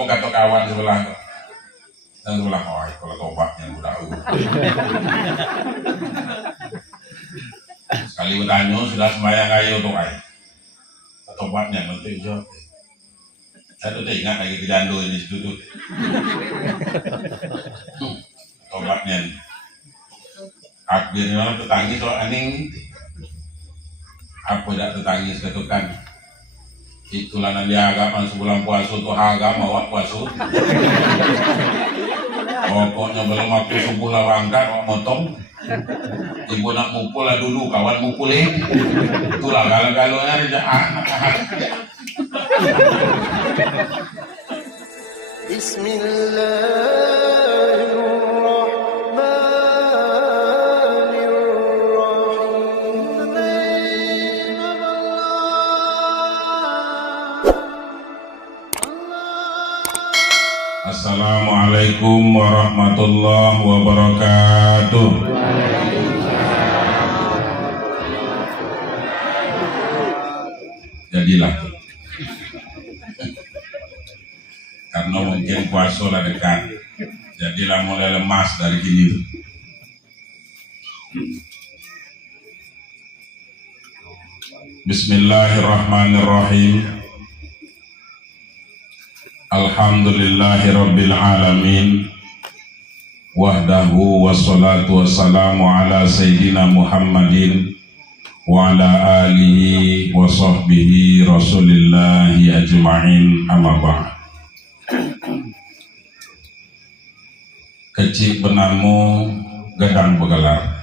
Apa kata kawan sebelah? Dan sebelah, oh kalau tobatnya udah. Sekali bertanya sudah sembahyang ayo tuh ay. Tobatnya nanti jawab. Saya tuh ingat lagi kejandu ini situ tuh. Tobatnya. Akhirnya orang tetanggi soal aneh. Apa tidak tetanggi ketukan? Itulah nanti agama sebulan puasa tuh agama wak puasa. Pokoknya belum waktu sebulan langgar wak motong. Ibu nak mukul lah dulu, kawan mukulin. Itulah kalau-kalaunya aja anak. Assalamualaikum warahmatullahi wabarakatuh. Jadilah karena mungkin puasa lah dekat, jadilah mulai lemas dari gini. Bismillahirrahmanirrahim. Alhamdulillahirabbil alamin. Wahdahu wassalatu wassalamu ala sayyidina Muhammadin wa ala alihi wa sahbihi rasulillahi ajma'in, amma ba'd. Kecik benamu gadang begelar,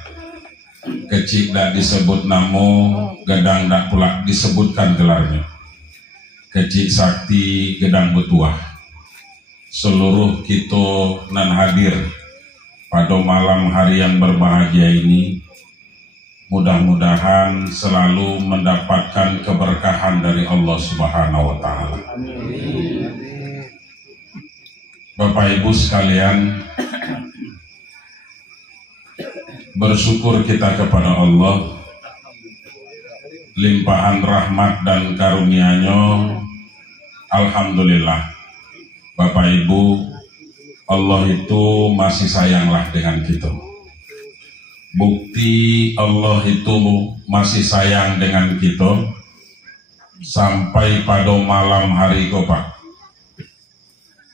kecik dak disebut namu gadang dak pula disebutkan gelarnya. Kecik sakti gedang betuah. Seluruh kita nan hadir pada malam hari yang berbahagia ini, mudah-mudahan selalu mendapatkan keberkahan dari Allah Subhanahu wa Ta'ala. Bapak Ibu sekalian, bersyukur kita kepada Allah, limpahan rahmat dan karunia-Nya. Alhamdulillah, Bapak Ibu, Allah itu masih sayanglah dengan kita. Bukti Allah itu masih sayang dengan kita sampai pada malam hari Kopak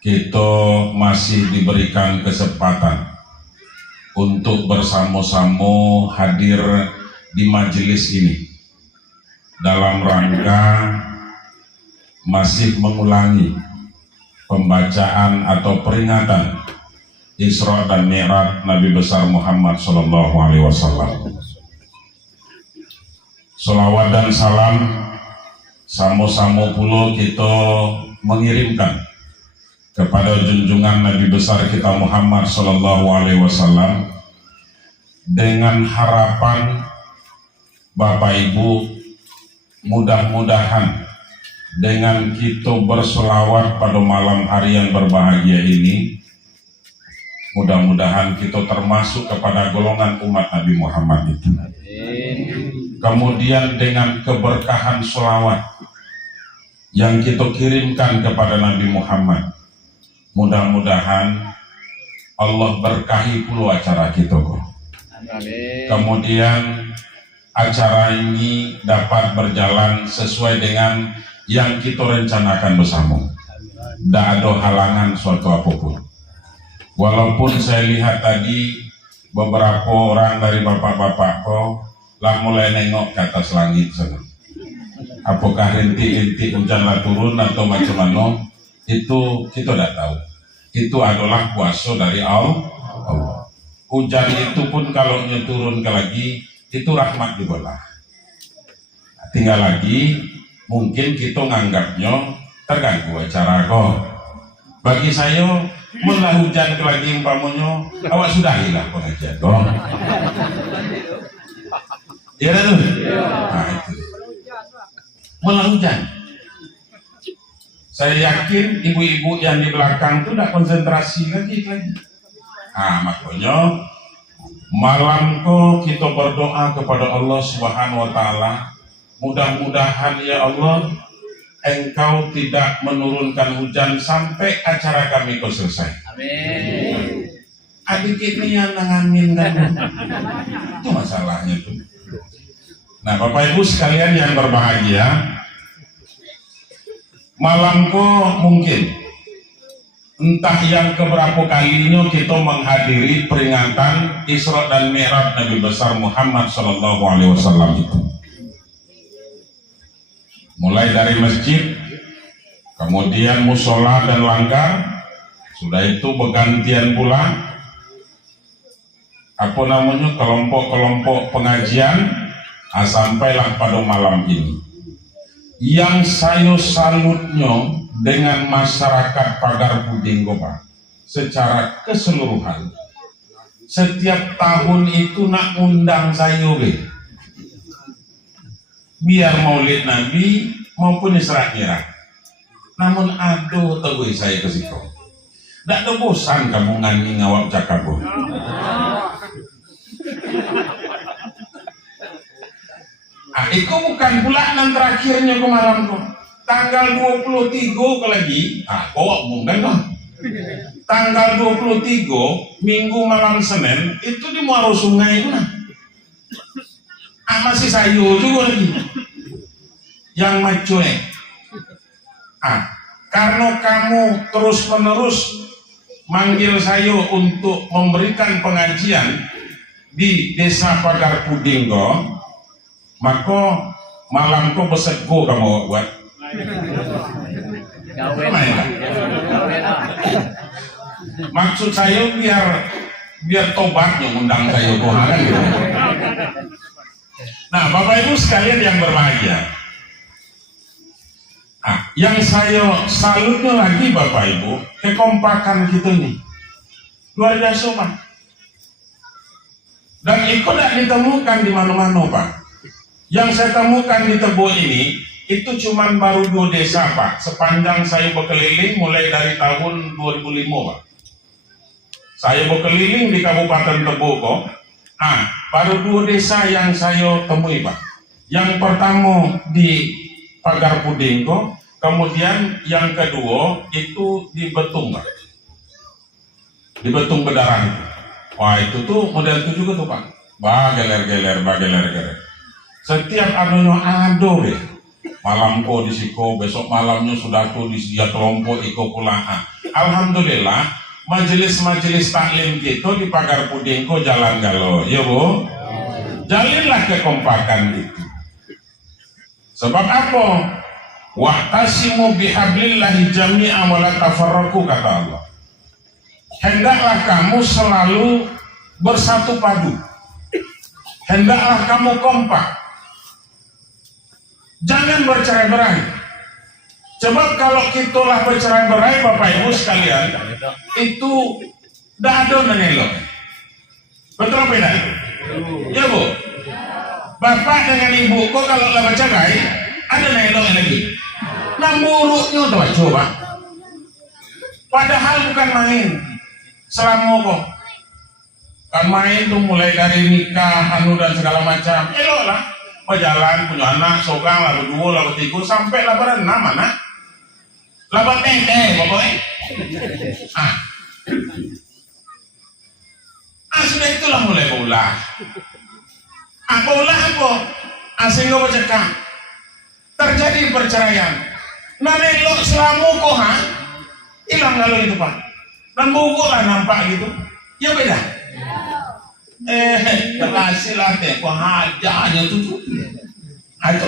kita masih diberikan kesempatan untuk bersama-sama hadir di majelis ini dalam rangka masih mengulangi pembacaan atau peringatan Isra dan Mi'raj Nabi besar Muhammad sallallahu alaihi wasallam. Salawat dan salam sama-sama pula kita mengirimkan kepada junjungan Nabi besar kita Muhammad sallallahu alaihi wasallam dengan harapan Bapak Ibu, mudah-mudahan dengan kita berselawat pada malam hari yang berbahagia ini, mudah-mudahan kita termasuk kepada golongan umat Nabi Muhammad itu. Kemudian dengan keberkahan selawat yang kita kirimkan kepada Nabi Muhammad, mudah-mudahan Allah berkahi pula acara kita kok. Kemudian acara ini dapat berjalan sesuai dengan yang kita rencanakan bersama. Tidak ada halangan suatu apapun. Walaupun saya lihat tadi beberapa orang dari bapak-bapak kok lah mulai nengok ke atas langit sana. Apakah rintik-rintik hujan lah turun atau macam mana? Itu kita tidak tahu. Itu adalah kuasa dari Allah. Hujan itu pun kalau turun ke lagi itu rahmat juga lah. Tinggal lagi mungkin kita nganggapnya terganggu acara kok. Bagi saya, mulai hujan lagi umpamanya, awak sudah hilang pengajian dong. Iya tuh. Nah itu. Mulai hujan. Saya yakin ibu-ibu yang di belakang itu tidak konsentrasi lagi. Ah makanya malam kok kita berdoa kepada Allah Subhanahu wa Ta'ala. Mudah-mudahan ya Allah, engkau tidak menurunkan hujan sampai acara kami kau selesai. Amin. Adik ini yang ngamin kan? Itu masalahnya tuh. Nah, Bapak Ibu sekalian yang berbahagia, malam kok mungkin entah yang keberapa kalinya kita menghadiri peringatan Isra dan Mi'raj Nabi besar Muhammad SAW itu. Mulai dari masjid, kemudian musola dan langgar, sudah itu bergantian pula kelompok-kelompok pengajian, sampailah pada malam ini. Yang saya salutnya dengan masyarakat Pagar Pudinggo Pak, secara keseluruhan, setiap tahun itu nak undang saya biar maulid Nabi maupun Isra Mi'raj. Namun aduh teguh saya ke situ. Tidak ada bosan kamu ngani ngawak cakap. Itu bukan bulan yang terakhirnya ke malam kok. Tanggal 23 ke lagi, kok mungkin lah. Tanggal 23 Minggu malam Senin itu di Muaro Sungai itu nah. Masih sayur juga lagi. Yang macuek. Karena kamu terus menerus manggil saya untuk memberikan pengajian di Desa Pagar Pudinggo, maka malam kau besego kamu buat. Maksud saya biar tobat yang undang saya Tuhan gitu. Nah, Bapak Ibu sekalian yang berbahagia, yang saya salutnya lagi Bapak Ibu, kekompakan kita nih luar biasa Pak. Dan itu tidak ditemukan di mana-mana Pak. Yang saya temukan di Tebo ini itu cuman baru 2 desa Pak, sepanjang saya berkeliling mulai dari tahun 2005 Pak. Saya berkeliling di Kabupaten Tebo kok. Baru 2 desa yang saya temui Pak. Yang pertama di Pagar Pudinggo, kemudian yang kedua itu di Betung Pak. Di Betung Bedarang. Wah itu tuh model itu juga tuh Pak. Bageler-geler. Setiap anunya ado deh. Malam ko di siko, besok malamnya sudah tuh di dia kelompok iko pula. Alhamdulillah majelis-majelis taklim kita di Pagar Pudinggo jalan galo, ya Bu. Jalinlah kekompakan itu. Sebab apa? Wahtasimu bihablillahi jami'an wa la tafarraqu kata Allah. Hendaklah kamu selalu bersatu padu. Hendaklah kamu kompak. Jangan bercerai-berai. Sebab kalau kitalah bercerai-berai Bapak Ibu sekalian, itu tidak ada menelok. Betul apa tidak? Ya Bu. Bapak dengan ibu kok kalau lah bercerai ada nelok lagi. Nah buruknya tuh coba. Padahal bukan main. Selama kok kan main tuh mulai dari nikah, dan segala macam. Elok lah. Jalan punya anak, sogang, lalu 2, lalu 3, sampai lah berenam anak. Labat tete pokoknya. Sudah itulah mulai baulah. Baulah apa? Sehingga bercakap terjadi perceraian. Nah nelok selamu kok hilang lalu itu Pak. Dan bubuk lah nampak gitu. Ya beda. Berhasil lah teh. Kok hajanya tuh. Ayo.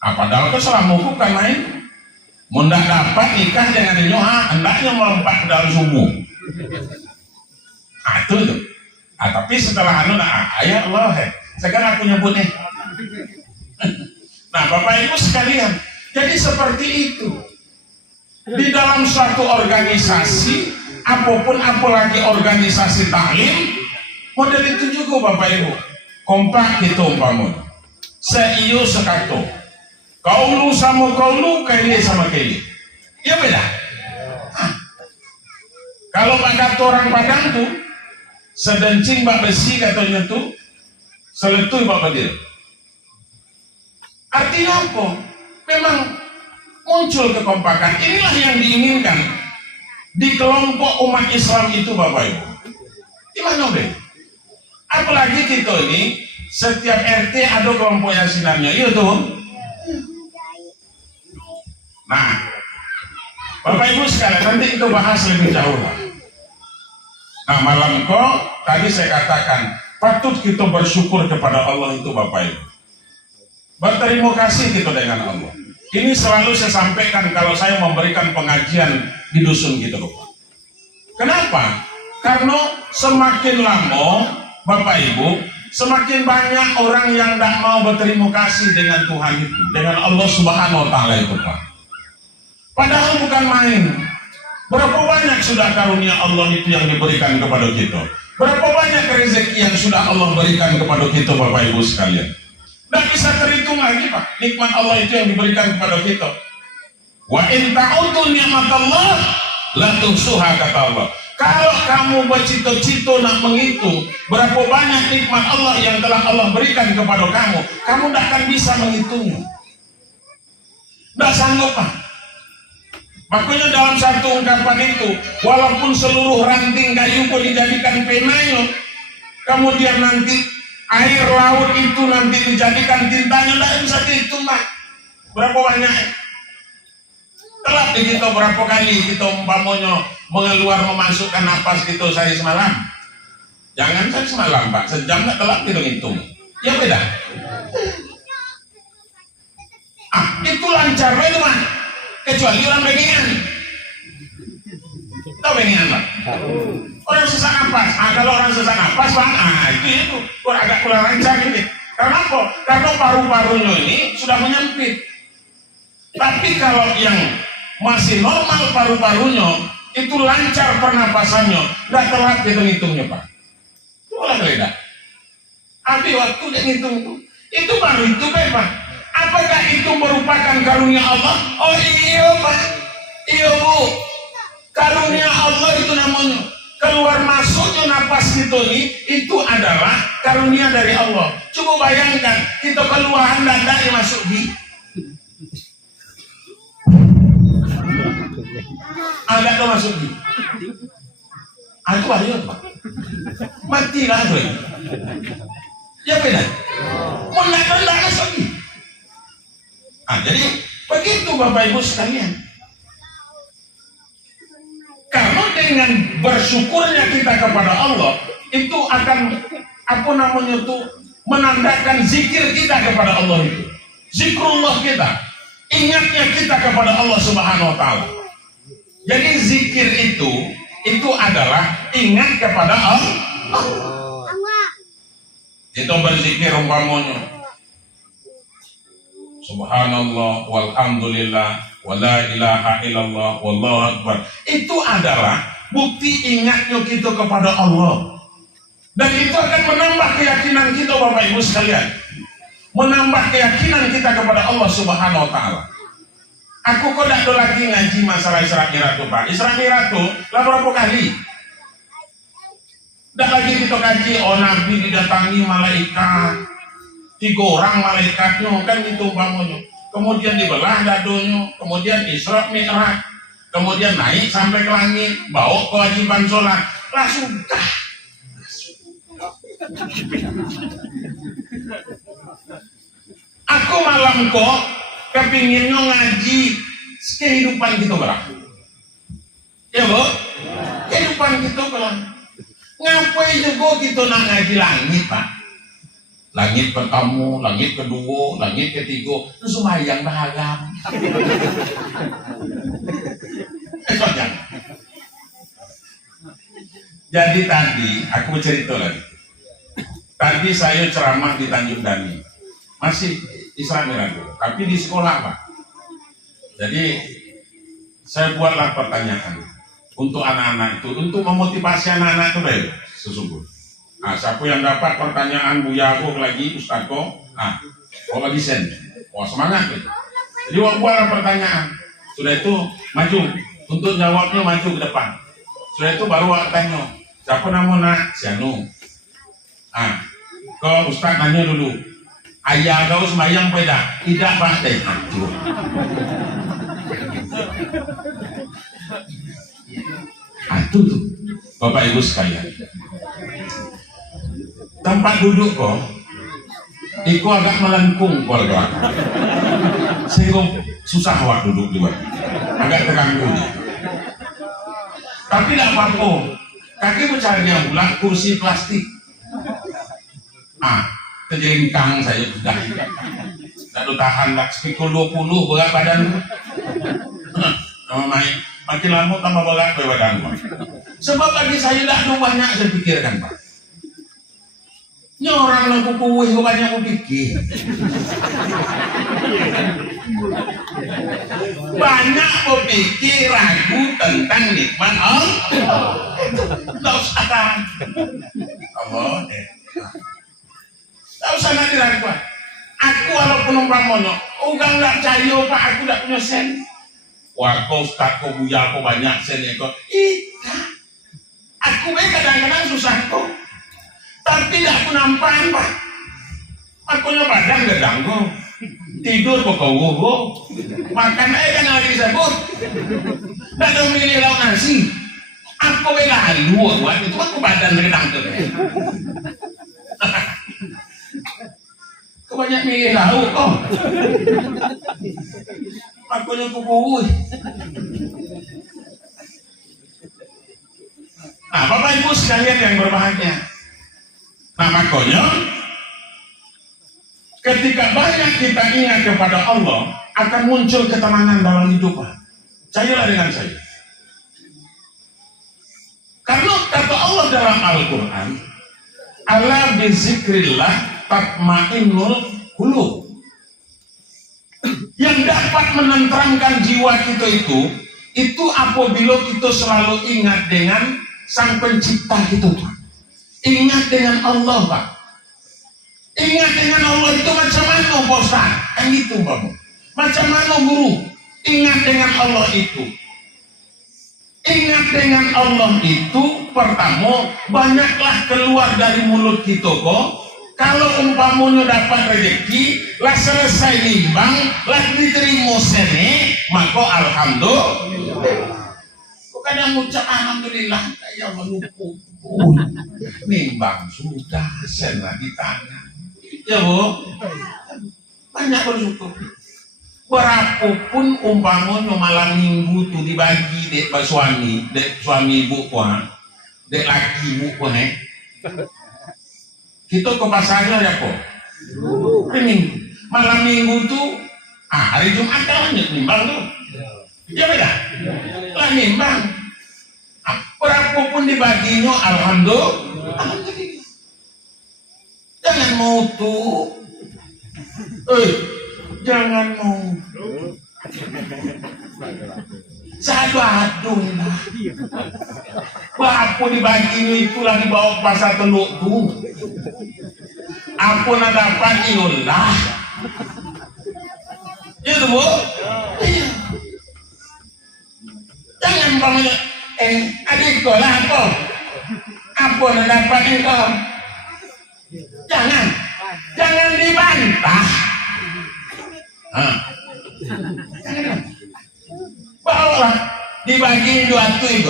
Padahal itu selamu bukan main. Mundak dapat nikah dengan nyoha, hendaknya melompat ke dalam sumur. Itu. Tapi setelah ya Allah, sekarang aku nyebut nih. Nah, Bapak Ibu sekalian, jadi seperti itu. Di dalam suatu organisasi, apalagi organisasi taklim, model itu juga Bapak Ibu. Kompak kita umpamanya. Seiyo sekato. Kaulu sama kaulu, kaili sama kaili. Ya beda. Kalau kata orang Padang tuh, sedencing bak besi katanya tuh, seletuy bak badir. Artinya apa? memang muncul kekompakan. Inilah yang diinginkan di kelompok umat Islam itu, Bapak Ibu. Gimana deh? Apalagi kita ini setiap RT ada kelompok yasinannya, iya tuh. Nah, Bapak Ibu sekalian, nanti kita bahas lebih jauh lah. Nah, malam kok tadi saya katakan patut kita bersyukur kepada Allah itu, Bapak Ibu. Berterima kasih kita dengan Allah. Ini selalu saya sampaikan kalau saya memberikan pengajian di dusun gitu, Bapak. Kenapa? Karena semakin lama, Bapak Ibu, semakin banyak orang yang tidak mau berterima kasih dengan Tuhan itu, dengan Allah Subhanahu Wa Taala itu, Pak. Padahal bukan main. Berapa banyak sudah karunia Allah itu yang diberikan kepada kita? Berapa banyak rezeki yang sudah Allah berikan kepada kita, Bapak Ibu sekalian? Tidak bisa terhitung lagi, Pak, nikmat Allah itu yang diberikan kepada kita. Wa in ta'udu ni'matallah la tuhsuha, kata Allah. Kalau kamu bercita-cita nak menghitung berapa banyak nikmat Allah yang telah Allah berikan kepada kamu, kamu tidak akan bisa menghitungnya. Tidak sanggup, Pak. Makanya dalam satu ungkapan itu, walaupun seluruh ranting kayu pun dijadikan penanya, kemudian nanti air laut itu nanti dijadikan tintanya, tidak bisa dihitung, Pak. Berapa banyak? Telah kita berapa kali kita umpamanya mengeluar memasukkan nafas gitu sehari semalam. Jangan sehari semalam, Pak, sejam tak telah kita hitung. Ya beda. Itu lancar, itu, Pak. Kecuali orang bengian. Tahu bengian, Pak? Orang sesak nafas. Kalau orang sesak nafas, Pak, itu agak kurang lancar ini. Karena apa? Karena paru-parunya ini sudah menyempit. Tapi kalau yang masih normal paru-parunya, itu lancar pernapasannya, tidak telat hitung-hitungnya, Pak. Itu boleh beda. Tapi waktu dia ngitung itu baru itu, Pak. Apakah itu merupakan karunia Allah? Oh iya, Pak. Iya, Bu. Karunia Allah itu namanya. Keluar masuknya napas kita ini, itu adalah karunia dari Allah. Coba bayangkan, kita keluaran dada yang masuk di. Ada tuh masuk di. Itu bahaya, Pak. Matilah tuh. Ya beda. Mau nak masuk di. Jadi begitu, Bapak Ibu sekalian. Karena dengan bersyukurnya kita kepada Allah, itu akan menandakan zikir kita kepada Allah itu. Zikrullah kita, ingatnya kita kepada Allah Subhanahu Wa Taala. Jadi zikir itu adalah ingat kepada Allah. Itu berzikir umpamanya Subhanallah walhamdulillah wala ilaha illallah wallahu akbar. Itu adalah bukti ingatnya kita kepada Allah. Dan itu akan menambah keyakinan kita, Bapak Ibu sekalian. Menambah keyakinan kita kepada Allah Subhanahu Wa Taala. Aku kok tidak lagi ngaji masalah Isra Mi'raj itu, Pak. Isra Mi'raj itu lah berapa kali? Tidak lagi kita kaji, oh Nabi didatangi malaikat. 3 orang malaikatnya kan itu umpamanya. Kemudian dibelah dadonya, kemudian Isra Mi'raj, kemudian naik sampai ke langit, bawa kewajiban sholat. Lah sudah. Aku malam kok kepinginnya ngaji kehidupan kita berapa? Ya, Bu? Kehidupan kita berapa? Ngapain juga kita nak ngaji langit, Pak? Langit pertama, langit kedua, langit ketiga, itu semayang beragam. Jadi tadi aku cerita lagi. Tadi saya ceramah di Tanjung Dani, masih Isra Mi'raj, tapi di sekolah, Pak. Jadi saya buatlah pertanyaan untuk anak-anak itu, untuk memotivasi anak-anak itu baik, sesungguhnya. Nah, siapa yang dapat pertanyaan Bu Yago lagi, Ustaz Ko, bagi sen, semangat gitu. Jadi buatlah pertanyaan. Sudah itu maju, untuk jawabnya maju ke depan. Sudah itu baru tanya, siapa nama nak? Si Anu. Ke Ustaz nanya dulu, Ayah kau semayang peda, tidak pandai hancur. Itu tuh, Bapak Ibu sekalian. Tempat duduk kok, itu agak melengkung keluarga. Sehingga susah awak duduk di luar, agak terganggu. Tapi tidak apa-apa, kaki mencarinya pula kursi plastik. Kejelingkang saya sudah. Tidak tahan lah, sepikul 20 berat badan. Makin lama tambah berat badan. Sebab bagi saya tidak banyak saya pikirkan, Pak. Ini orang yang kukuh banyak aku pikir. Banyak aku pikir ragu tentang nikmat Allah. Tidak usah Allah deh. Tak usah nanti raguan. Aku walaupun umpamanya, ugang nggak cayo Pak, aku tidak punya sen. Wah kau Ustaz, kau buya, kau banyak sen ya kau. Ika, aku kadang-kadang susah kau. Tapi tidak aku nampak Pak. Aku nya badan gedang kau. Tidur kau makan kan lagi sebut. Tak ada milih lauk nasi. Aku lalu buat itu aku badan gedang tu. Kau banyak milih lauk kok. Aku yang kubuh. Nah, Bapak Ibu sekalian yang berbahagia. Nah, makanya ketika banyak kita ingat kepada Allah, akan muncul ketenangan dalam hidup. Percayalah dengan saya. Karena kata Allah dalam Al-Quran, ala bizikrillah tatmainnul qulub. Yang dapat menenteramkan jiwa kita itu apabila kita selalu ingat dengan Sang Pencipta kita, Pak. Ingat dengan Allah, Pak. Ingat dengan Allah itu macam mana, Pak Ustaz? Kan itu, Pak. Macam mana, Guru? Ingat dengan Allah itu. Ingat dengan Allah itu, pertama, banyaklah keluar dari mulut kita kok. Kalau umpamanya dapat rezeki, lah selesai nimbang, lah diterima sene, maka alhamdulillah. Bukan yang ucap alhamdulillah, kayak menumpuk. Nimbang sudah, sen lagi tangan. Ya Bu, banyak bersyukur. Berapapun umpamanya malam minggu tu dibagi dek suami ibu kuah, dek laki ibu kuah, kita ke pasarnya ya kok. Minggu, malam minggu tu, hari Jumat kan nimbang tu, ya beda, lah nimbang. Berapapun dibaginya, alhamdulillah. Jangan mau tu, jangan mau. Aduh lah. Apa dibagi itu lagi bawa ke pasar Teluk tu. Apa nak dapat iyalah. Ya tu Bu. Iya. Jangan umpamanya adik kau lah apa. Apa nak dapat engkau. Jangan dibantah. Jangan. Bawalah dibagi dua tui.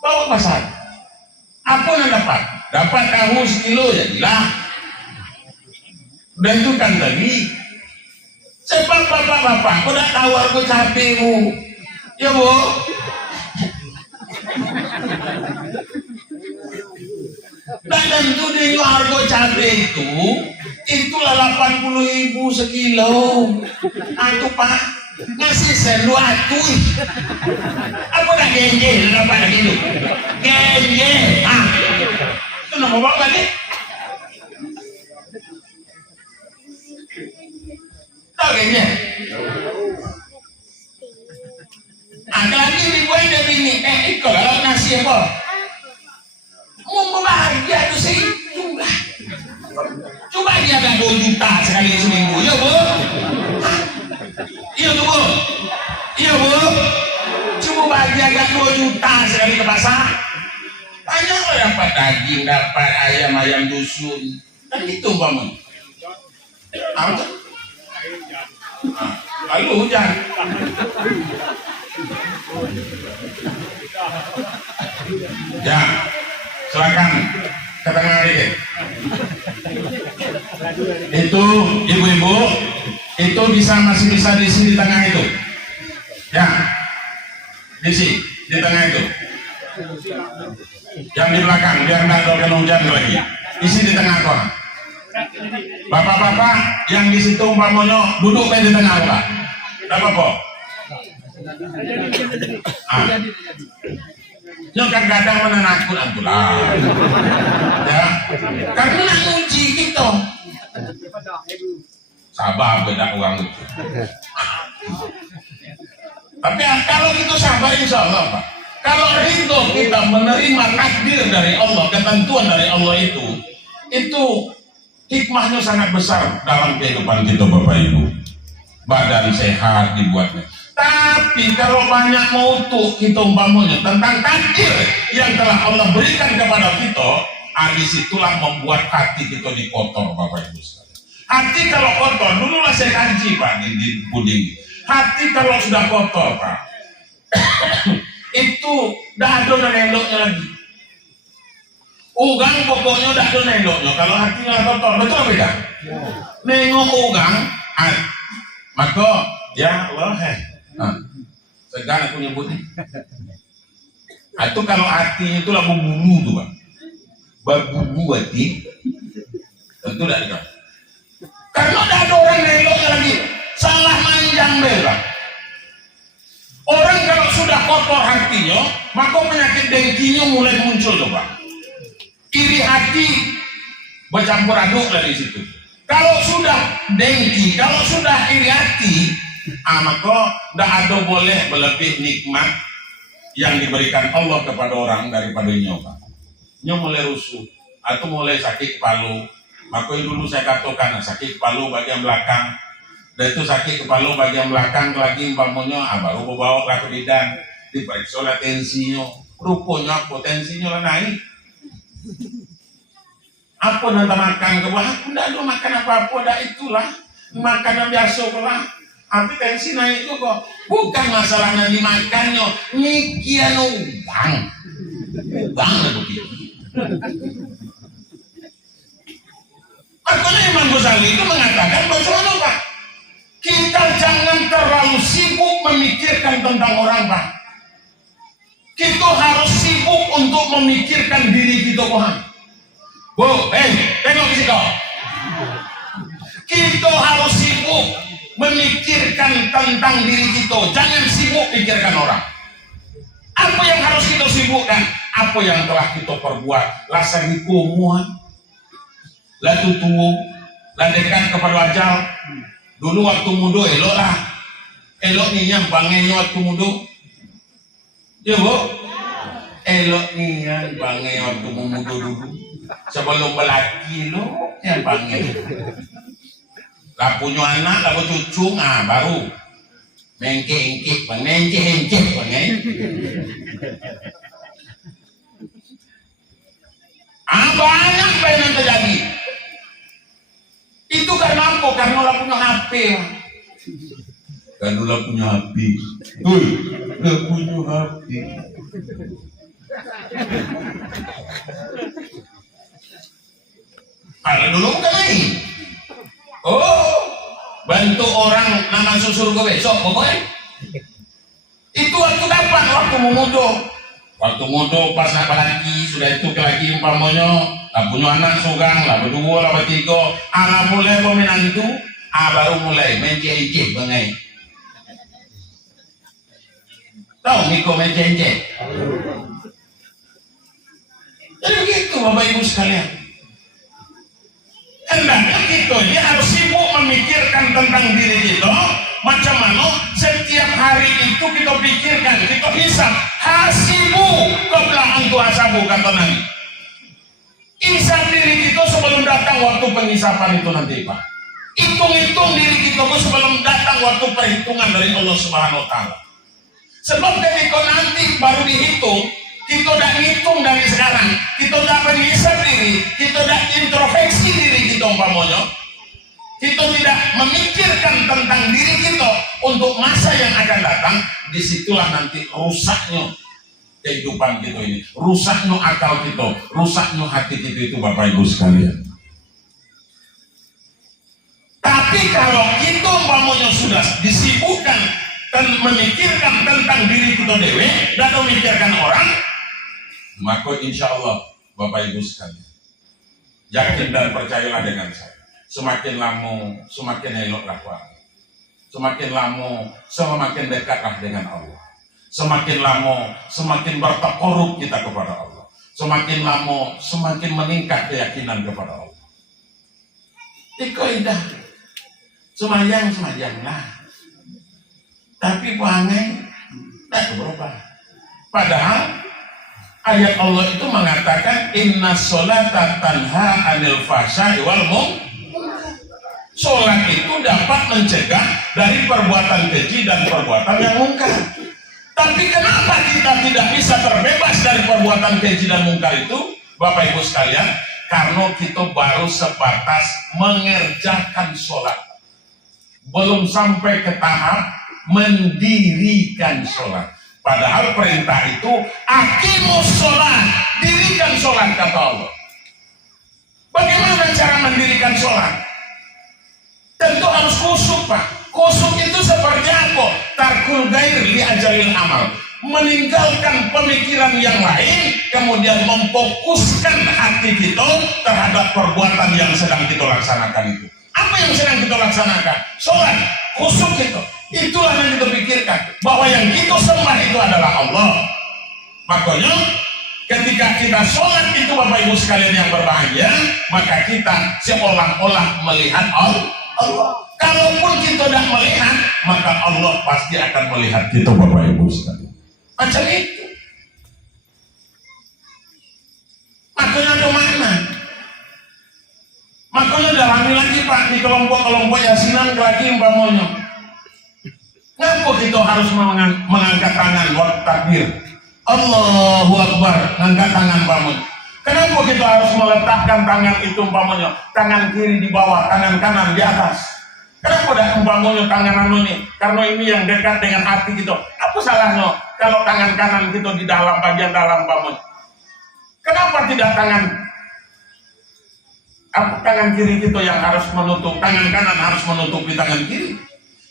Bawa pasar. Apa yang dapat? Dapat tahu sekilo jadilah. Dan itu kan tadi. Sebab bapak-bapak, kau tak tahu harga capekmu. Ya Bu. Dan tentu dengan harga cabai itulah 80.000 sekilo. Itu Pak, ngasih sen 200. Apa nak genje dapat lagi itu? Genje. Itu nama bapak ni. Tahu genje? Ada lagi ribuan dari ini. Kalau nasi apa? Mau bahagia tu sih, coba dia ada 2 juta sekali seminggu, ya Bu? Iya Tu Bu, iya Bu. Coba bahagia agak 2 juta sekali ke pasar. Banyak dapat daging, dapat ayam dusun, dan itu Pak. Apa? Lalu hujan. Ya, silakan ke tengah dikit. Itu ibu-ibu, itu masih bisa diisi di tengah itu. Ya, diisi di tengah itu. Yang di belakang, biar nggak ada hujan lagi. Isi di tengah kok. Bapak-bapak yang di situ umpamanya duduk di tengah Pak. Tidak apa-apa. Yang kadang-kadang menakut antulah. Ya, karena uji kita. Sabar beda uang itu. Tapi kalau itu sabar insya Allah Pak. Kalau ridho kita menerima takdir dari Allah, ketentuan dari Allah itu hikmahnya sangat besar dalam kehidupan kita Bapak Ibu. Badan sehat dibuatnya. Tapi kalau banyak mautu kita umpamanya tentang takdir yang telah Allah berikan kepada kita, disitulah membuat hati kita dikotor Bapak Ibu sekalian. Hati kalau kotor, dululah saya kaji Pak di Puding. Hati kalau sudah kotor Pak, itu dah ada nendoknya lagi. Ugang pokoknya udah ada nendoknya. Kalau hatinya kotor, betul beda. Nengok ugang, maka ya Allah, segan aku nyebutnya. Itu kalau hatinya itu lah berbulu tuh Pak. Berbulu hati, tentu tidak ada. Karena udah ada orang nendoknya lagi. Salah manjang bela. Orang kalau sudah kotor hatinya, maka penyakit dengkinya mulai muncul tuh Pak. Iri hati bercampur aduk dari situ. Kalau sudah dengki, kalau sudah iri hati, maka tidak ada boleh berlebih nikmat yang diberikan Allah kepada orang daripada nyoba. Nyoba mulai rusuh atau mulai sakit kepala. Maka dulu saya katakan sakit kepala bagian belakang. Dan itu sakit kepala bagian belakang lagi umpamanya baru bawa ke bidan diperiksa lah tensinya, rupanya potensinya lah naik. Apa nanti makan ke bawah? Aku tidak ada makan apa-apa, dah itulah makanan biasa lah. Tapi tensi naik itu kok bukan masalahnya dimakannya, mikian bang begitu. Makanya Imam Ghazali itu mengatakan bagaimana Pak? Kita jangan terlalu sibuk memikirkan tentang orang Pak. Kita harus sibuk untuk memikirkan diri kita Pak. Tengok di situ. Kita harus sibuk memikirkan tentang diri kita. Jangan sibuk pikirkan orang. Apa yang harus kita sibukkan? Apa yang telah kita perbuat? Lasani kumuan, lah tutu, lah dekat kepada ajal. Dulu waktu muda elok lah, elok ninya bangainya waktu muda. Ya Bu, elok ninya bangai waktu muda dulu. Sebelum berlaki lo yang bangai. Lah punya anak, lah cucu, baru mengke-engke, mengke-engke, bangai. Banyak apa yang terjadi. Itu karena apa? Karena lah punya HP. Karena lah punya HP. Lah punya HP. Kalau dulu bukan main. Bantu orang nama susur gue besok, pokoknya. Itu waktu kapan? Waktu muda. Waktu muda pas nak lagi sudah itu lagi umpamanya, lah punya anak sugang, lah berdua, lah bertiga, mulai peminat itu, baru mulai mencet-cet bangai. Tahu Miko mencet-cet? Jadi begitu Bapak Ibu sekalian. Hendaknya kita ini harus sibuk memikirkan tentang diri kita. Macam mana setiap hari itu kita pikirkan, kita hisab. Hasibu qabla an tuhasabu kata Nabi. Hisab diri kita sebelum datang waktu penghisapan itu nanti Pak. Hitung-hitung diri kita sebelum datang waktu perhitungan dari Allah Subhanahu wa Ta'ala. Sebab ketika nanti baru dihitung, kita udah ngitung dari sekarang, kita udah menghisab diri, kita udah introspeksi diri kita umpamanya. kita tidak memikirkan tentang diri kita untuk masa yang akan datang, disitulah nanti rusaknya kehidupan kita ini, rusaknya akal kita, rusaknya hati kita itu Bapak Ibu sekalian. Tapi kalau kita umpamanya sudah disibukkan dan memikirkan tentang diri kita dewe dan memikirkan orang, maka insya Allah Bapak Ibu sekalian, yakin dan percayalah dengan saya, semakin lama semakin elok lakukan, semakin lama semakin dekatlah dengan Allah, semakin lama semakin bertakarub kita kepada Allah, semakin lama semakin meningkat keyakinan kepada Allah. Iko indah semayang-semayanglah, tapi buangnya tidak berubah. Padahal ayat Allah itu mengatakan inna sholata tanha anil fahsya'i wal munkar. Sholat itu dapat mencegah dari perbuatan keji dan perbuatan yang mungkar. Tapi kenapa kita tidak bisa terbebas dari perbuatan keji dan mungkar itu, Bapak Ibu sekalian? Karena kita baru sebatas mengerjakan sholat, belum sampai ke tahap mendirikan sholat. Padahal perintah itu aqimus sholat, dirikan sholat kata Allah. Bagaimana cara mendirikan sholat? Tentu harus khusyuk Pak. Khusyuk itu seperti apa? Tarkul gair li ajalil amal, meninggalkan pemikiran yang lain, kemudian memfokuskan hati kita terhadap perbuatan yang sedang kita laksanakan itu. Apa yang sedang kita laksanakan? Sholat, khusyuk itu. Itulah yang kita pikirkan, bahwa yang kita sembah itu adalah Allah. Makanya ketika kita sholat itu Bapak Ibu sekalian yang berbahagia, maka kita seolah-olah melihat Allah. Kalaupun kita tidak melihat, maka Allah pasti akan melihat kita Bapak Ibu sekalian. Macam itu. Makanya ada mana? Makanya dalami lagi Pak, di kelompok-kelompok yasinan lagi umpamanya. Kenapa kita harus mengangkat tangan waktu takbir? Allahu Akbar, angkat tangan bangun. Kenapa kita harus meletakkan tangan itu umpamanya, tangan kiri di bawah, tangan kanan di atas? Kenapa tidak umpamanya tangan ini? Karena ini yang dekat dengan hati kita. Apa salahnya kalau tangan kanan kita di dalam bagian dalam bangun? Kenapa tidak tangan kiri kita yang harus menutup, tangan kanan harus menutupi tangan kiri?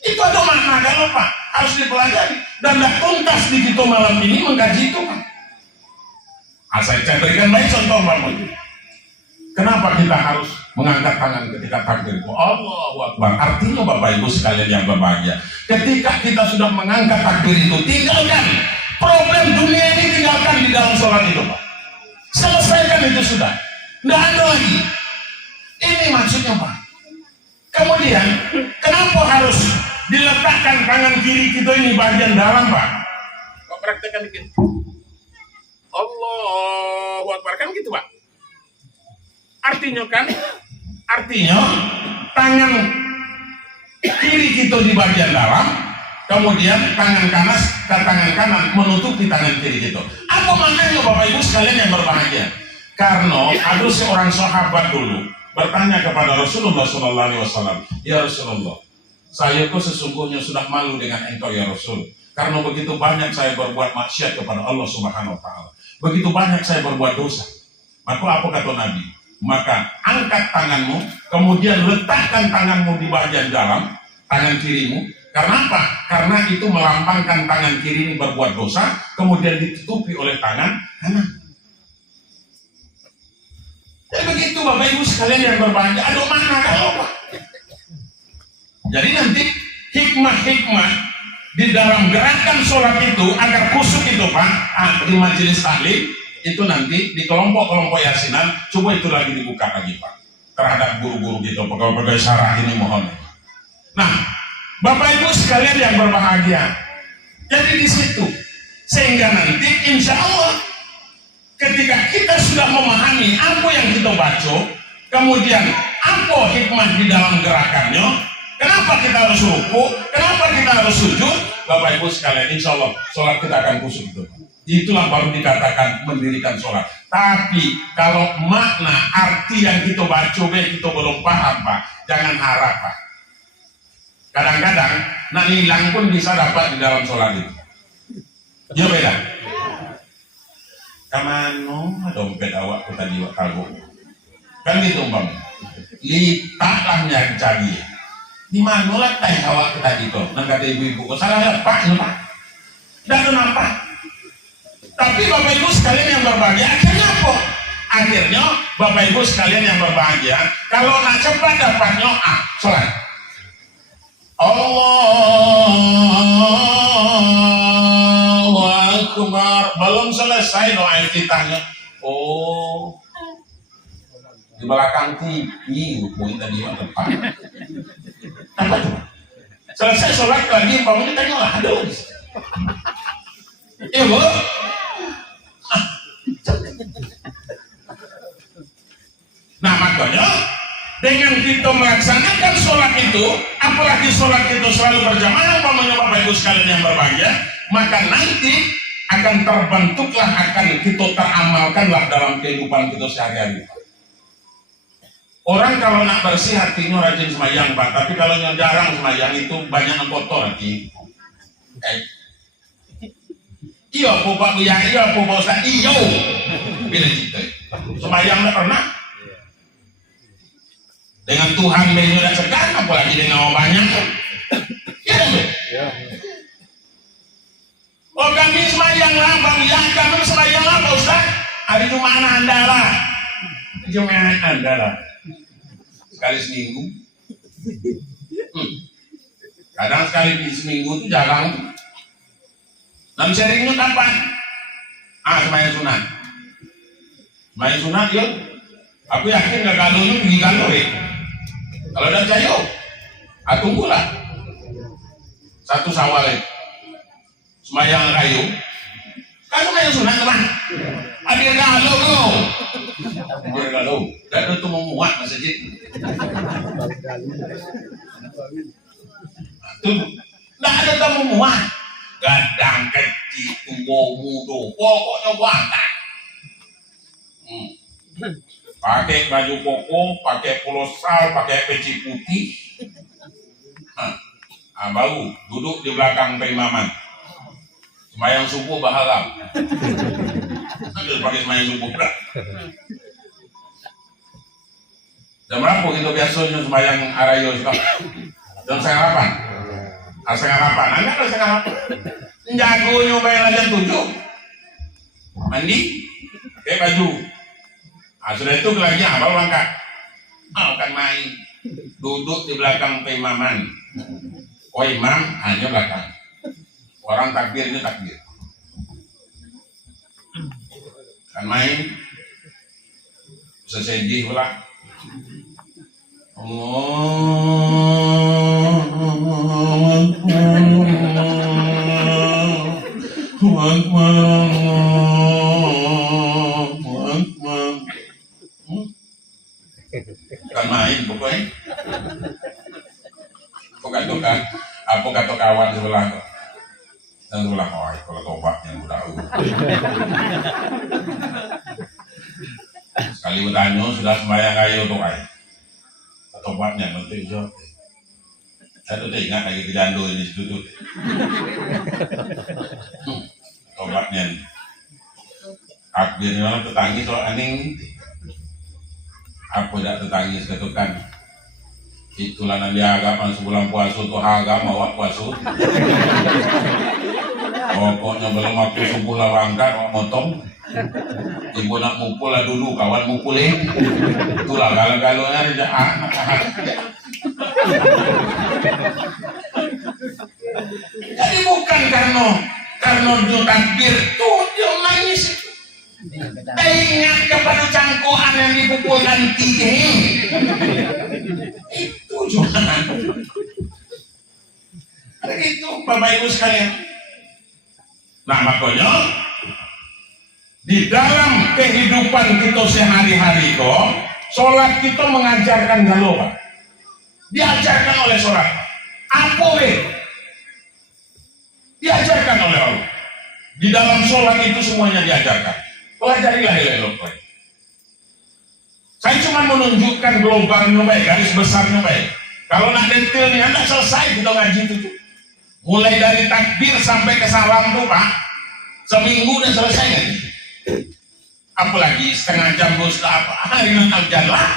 Itu ada makna kalau Pak, harus dipelajari. Dan tidak tuntas di kita malam ini mengkaji itu Pak. Saya berikan baik contoh Pak. Kenapa kita harus mengangkat tangan ketika takbir itu? Allahu Akbar. Artinya Bapak Ibu sekalian yang berbahagia, ketika kita sudah mengangkat takbir itu, tinggalkan problem dunia ini, tinggalkan di dalam sholat itu Pak. Selesaikan itu sudah. Tidak ada lagi. Ini maksudnya Pak. Kemudian kenapa harus diletakkan tangan kiri kita ini bagian dalam Pak? Kok praktekkan dikit. Allahu Akbar kan gitu Pak. Artinya tangan kiri kita di bagian dalam, kemudian tangan kanan menutupi tangan kiri kita. Apa maknanya Bapak Ibu sekalian yang berbahagia? Karena ada seorang sahabat dulu bertanya kepada Rasulullah SAW, ya Rasulullah, saya kok sesungguhnya sudah malu dengan engkau ya Rasul, karena begitu banyak saya berbuat maksiat kepada Allah Subhanahu Wa Taala, begitu banyak saya berbuat dosa. Maka apa kata Nabi? Maka angkat tanganmu, kemudian letakkan tanganmu di bagian dalam tangan kirimu. Karena apa? Karena itu melambangkan tangan kiri ini berbuat dosa, kemudian ditutupi oleh tangan kanan. Jadi begitu Bapak Ibu sekalian yang berbahagia, ada makna kalau Pak. Jadi nanti hikmah-hikmah di dalam gerakan sholat itu agar khusyuk itu Pak, di majelis taklim itu nanti di kelompok-kelompok yasinan, coba itu lagi dibuka lagi Pak terhadap guru-guru gitu, pegawai-pegawai syarah ini mohon. Nah, Bapak Ibu sekalian yang berbahagia, jadi di situ sehingga nanti insya Allah ketika kita sudah memahami apa yang kita baca, kemudian apa hikmah di dalam gerakannya, kenapa kita harus ruku, kenapa kita harus sujud, Bapak Ibu sekalian, insya Allah sholat kita akan khusyuk itu. Itulah baru dikatakan mendirikan sholat. Tapi kalau makna arti yang kita baca kita belum paham Pak, jangan harap Pak. Kadang-kadang nak hilang pun bisa dapat di dalam sholat itu. Ya beda. Kamano dompet awak ku tadi wak kalbu. Kan gitu bang. Litaklah nyari cari. Di mana lah teh awak ku tadi tuh? Nang kata ibu-ibu, salah lepak lupa. Dan kenapa? Tapi Bapak Ibu sekalian yang berbahagia, akhirnya apa? Akhirnya Bapak Ibu sekalian yang berbahagia, kalau nak cepat dapatnya, sholat. Allahu Akbar. Belum selesai doa iftitahnya. Oh, di belakang TV, poin tadi yang tepat. Apa tuh? Selesai sholat lagi, bangunnya tanya lah, aduh. Bu. Nah makanya dengan kita melaksanakan sholat itu, apalagi sholat itu selalu berjamaah, umpamanya Bapak Ibu sekalian yang berbahagia, maka nanti akan terbentuklah, akan kita teramalkanlah dalam kehidupan kita sehari-hari. Orang kalau nak bersih hatinya rajin semayang Pak, tapi kalau yang jarang semayang itu banyak yang kotor hati. Iya Pak Buya, iya Pak Ustaz, iyo bila kita semayang tak pernah dengan Tuhan beliau tidak segan, apalagi dengan banyak. Ya, oh kami semayang lah Pak Buya, kami semayang lah Pak Ustaz. Hari Jumat Anda lah, Jumat Anda lah, sekali seminggu. Kadang sekali di seminggu itu jarang. Dan sharingnya kapan? Semayang sunat. Semayang sunat yuk. Aku yakin gak galuhnya pergi galuh ya. Kalau ada cayo, tunggulah. 1 Syawal ya. Semayang kayu. Kan semayang sunat teman. Ada galuh loh. Ada galuh. Dan itu memuat masjid. Tuh. Nggak ada kamu muat. Gadang kecil, tua muda, pokoknya banget. Pakai baju koko, pakai polosal, pakai peci putih. Baru duduk di belakang peimaman. Semayang subuh bahalam. Ada pakai semayang subuh berat. Jam berapa kita biasanya semayang arayo sekarang? Jam seharapan. Seharapan, anda kalau seharapan jago nyobain jam 7 mandi pakai baju. Sudah itu lagi baru berangkat. Kan main duduk di belakang peimaman. Oh imam hanya belakang, orang takbirnya takbir. Kan main sesedih pula. Kan main pokoknya. Apa kata kawan sebelah dan sebelah kalau tobat yang udah sekali bertanya sudah sembahyang ayo tuh tobatnya nanti jawab. Saya tuh ingat lagi kejando ini situ. Tobatnya takbirnya malah tetangis soal aning. Apa tidak tetangis ketukan? Itulah nanti agama sebulan puasa tuh agama awak puasa. Pokoknya belum waktu subuh lah berangkat awak motong. Ibu nak mukul lah dulu, kawan mukulin. Itulah galau-galaunya aja anak. Jadi bukan karena dia takbir tuh dia nangis. Ingat kepada cangkuan yang dipukulkan tiga. Itu cuma. Itu Bapak Ibu sekalian. Nah makanya di dalam kehidupan kita sehari-hari kok, sholat kita mengajarkan galau Pak. Diajarkan oleh sholat. Apa diajarkan oleh Allah. Di dalam sholat itu semuanya diajarkan. Pelajarilah elok. Saya cuma menunjukkan globalnya baik, garis besarnya baik. Kalau nak detailnya, anda selesai kita ngaji itu tuh. Mulai dari takbir sampai ke salam tuh Pak, seminggu udah selesai ngaji. Apalagi setengah jam bos apa hari al lah.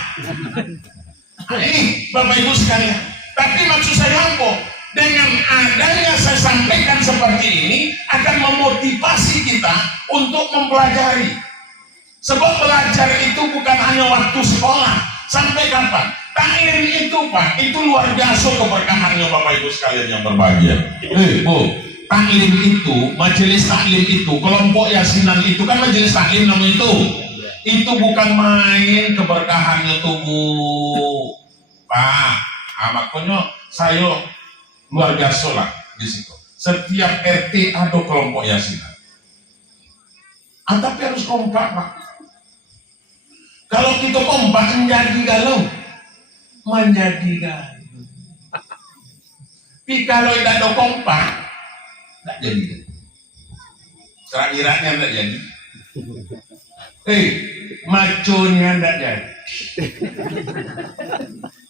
Ini Bapak Ibu sekalian. Tapi maksud saya apa? Dengan adanya saya sampaikan seperti ini akan memotivasi kita untuk mempelajari. Sebab belajar itu bukan hanya waktu sekolah. Sampai kapan? Taklim itu Pak, itu luar biasa keberkahannya Bapak Ibu sekalian yang berbahagia. Bu, taklim itu, majelis taklim itu, kelompok yasinan itu kan majelis taklim namanya itu. Itu bukan main keberkahannya tuh Bu. Pak, makanya saya luar biasa lah di situ. Setiap RT ada kelompok yasinan. Tapi harus kompak Pak. Kalau kita kompak menjadi galau, menjadi galau. Tapi kalau tidak ada kompak, tidak jadi. Serak-iraknya tidak jadi. Maconya tidak jadi.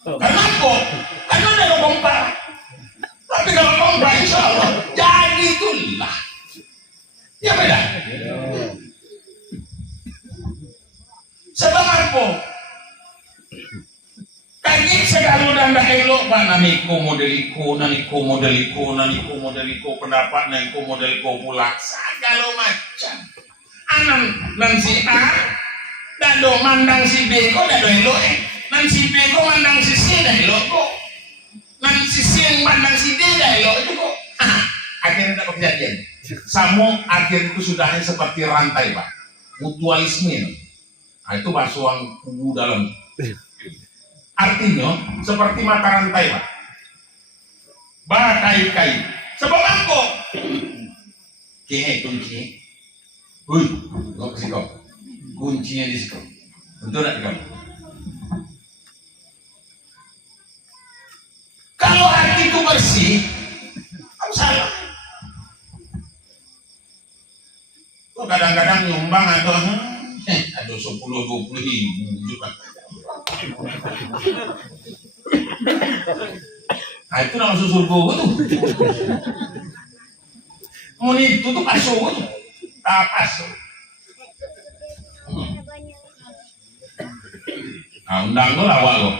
Kenapa? Karena tidak ada kompak. Tapi kalau kompak insya Allah jadi itulah. Ya beda. Sebab apa? Kaki segala dan dah elok Pak, naniko modeliku pendapat naniko modeliku pula segala macam. Anan nan si A, dado mandang si B kok dado elok nan si B kok mandang si C dah elok kok. Nan si C yang mandang si D dah elok itu kok. Akhirnya dapat kejadian. Samo akhir itu sudahnya seperti rantai Pak, mutualisme. Nah, itu basuang kubu dalam. Artinya seperti mata rantai Pak. Bakait-kait. Sebab apa? Kayaknya kunci. Kok ke situ? Kuncinya di situ. Betul tak kamu? Kalau hati itu bersih, apa salah? Kok kadang-kadang nyumbang atau ada 10-20 ribu juga. Nah itu nama surga tuh. Muni itu tuh paso tuh. Paso. Nah undang lo lawa lo.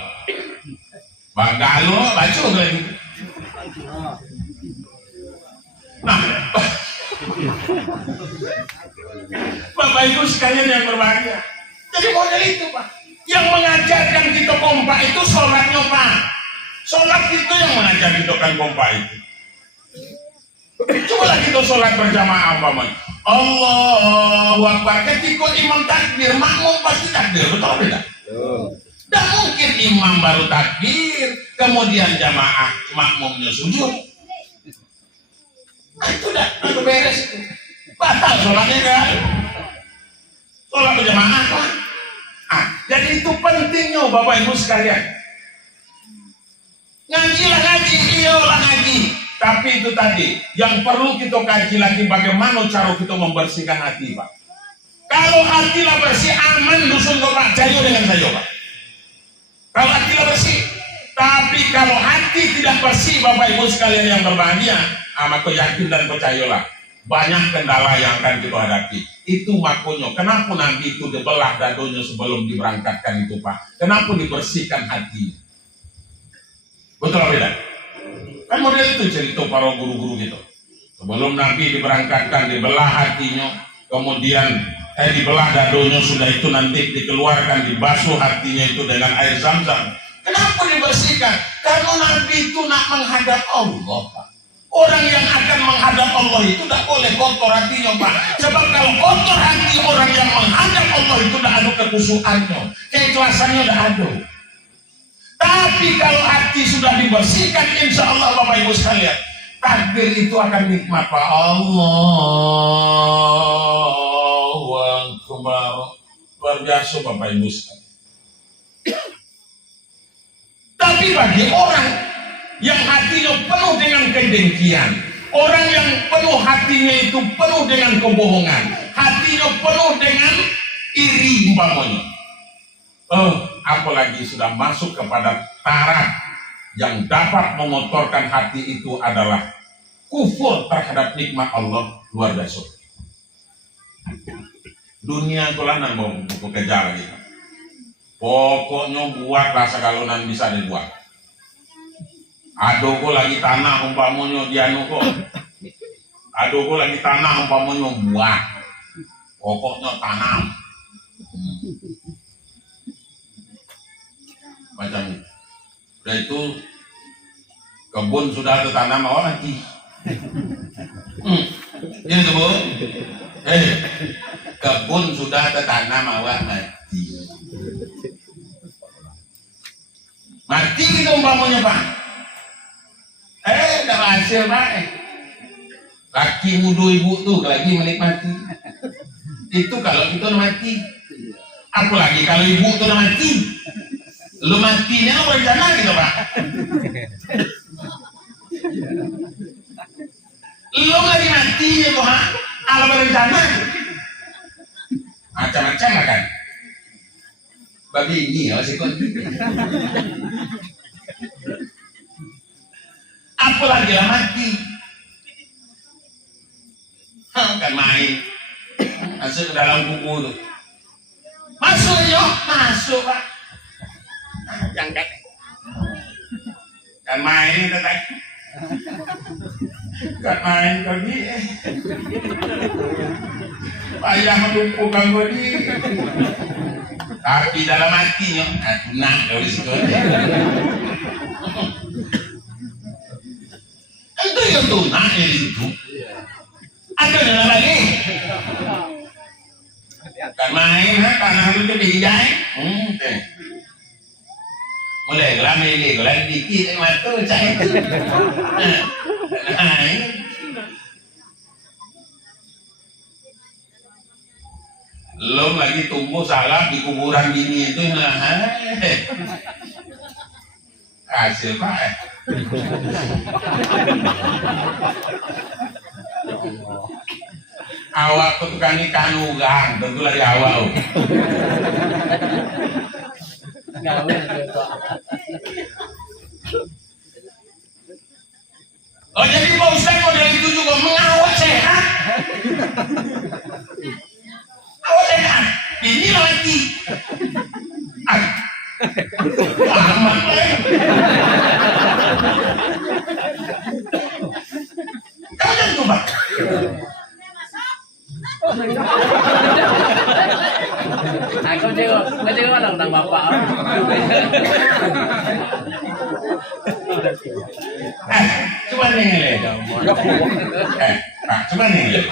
Bagalo baca lagi. Nah Bapak Ibu sekalian yang berbahagia. Jadi model itu Pak, yang mengajarkan kita kompak itu sholatnya Pak. Sholat itu yang mengajar kita kan kompak itu. Cobalah kita sholat berjamaah Pak. Allahu Akbar. Ketika imam takbir, makmum pasti takbir, betul tidak? Dan mungkin imam baru takbir, kemudian jamaah makmumnya sujud. Nah itu dah, itu beres itu. Batal sholatnya kan? Sholat berjamaah kan? Jadi itu pentingnya Bapak Ibu sekalian. Ngajilah ngaji, iyalah ngaji. Tapi itu tadi, yang perlu kita kaji lagi bagaimana cara kita membersihkan hati Pak. Kalau hatilah bersih, aman dusun Bapak, jayo dengan saya Pak. Kalau hatilah bersih. Tapi kalau hati tidak bersih Bapak Ibu sekalian yang berbahagia, maka yakin dan percayalah, banyak kendala yang akan kita hadapi. Itu makanya kenapa Nabi itu dibelah dadonya sebelum diberangkatkan itu Pak. Kenapa dibersihkan hati? Betul apa tidak? Kan model itu cerita para guru-guru gitu. Sebelum Nabi diberangkatkan, dibelah hatinya, kemudian dibelah dadonya, sudah itu nanti dikeluarkan, dibasuh hatinya itu dengan air Zam-Zam. Kenapa dibersihkan? Karena Nabi itu nak menghadap Allah Pak. Orang yang akan menghadap Allah itu tidak boleh kotor hatinya Pak. Sebab kalau kotor hati orang yang menghadap Allah itu tidak ada kekusuhannya, keikhlasannya tidak ada. Tapi kalau hati sudah dibersihkan, insya Allah Bapak Ibu sekalian, takbir itu akan nikmat Pak. Allahu Akbar. Luar biasa Bapak Ibu sekalian. Tapi bagi orang yang hatinya penuh dengan kedengkian, orang yang penuh hatinya itu penuh dengan kebohongan, hatinya penuh dengan iri umpamanya, Apalagi sudah masuk kepada taraf yang dapat mengotorkan hati, itu adalah kufur terhadap nikmat Allah, luar biasa. Dunia kulanan mau buku kejar gitu. Pokoknya buatlah segalonan bisa dibuat. Aduh, lagi tanah umpamanya dianu kok. Aduh, lagi tanah umpamanya buat. Pokoknya tanam. Macam itu. Udah itu kebun sudah tertanam awal mati. Gitu Bu. Kebun sudah tertanam awal mati. Mati gitu umpamanya Pak. Udah hasil Pak. Laki muda ibu tuh lagi menikmati. Itu kalau kita mati. Apalagi kalau ibu tuh udah mati. Lu matinya apa rencana gitu Pak? Lu lagi matinya tuh ha? Apa berencana? Macam-macam lah kan? Babi ini ya sih kon. Apalagi lah mati. Kan main. Masuk ke dalam buku tuh. Masuk yuk, masuk Pak. Jangkat. Kan main tetap. Kan main pergi. Payah melumpuhkan bodi. Tapi dalam hatinya, tunang dari situ aja. Itu yang tunang dari situ. Ada yang lagi. Kan main, tanah lu jadi hijau. Mulai gelam dikit, mata cahaya. Lo lagi tumbuh salah di kuburan bini itu, hasil Pak. Awak tukang ikan ugang, tentu lagi awak. Oh jadi Pak Ustaz model itu juga mengawat sehat. Awak sehat. Ini lagi. Aman lah. Kau jangan coba. Kau cakap mana tentang bapak? Coba nih Pak, coba nih.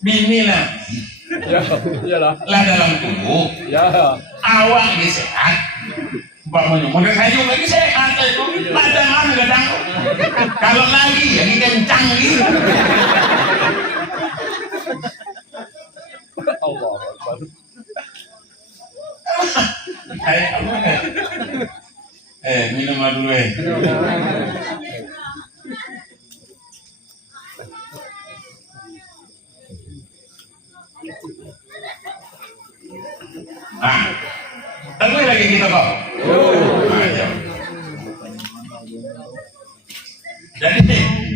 Bini lah. Lah dalam tubuh. Awak ini sehat. Umpamanya model sayur lagi sehat itu. Badan kadang. Kalau lagi lagi kencang gitu. Allah Akbar. Minum dulu Tunggu lagi kita kok.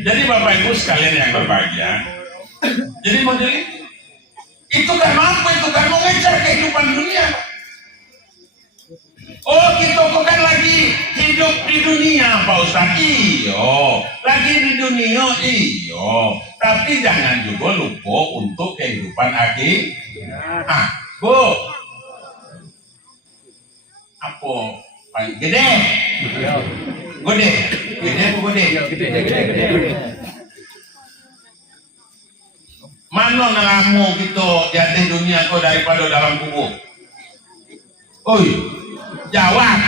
Jadi Bapak Ibu sekalian yang berbahagia. Jadi model itu kan mampu, itu kan mengejar kehidupan dunia. Oh kita bukan lagi hidup di dunia Pak Ustaz. Iyo, lagi di dunia iyo. Tapi jangan juga lupa untuk kehidupan akhirat. Bu, apa paling gede? Gede. Mana nelamu kita di dunia kau daripada dalam kubur? Oi, jawab.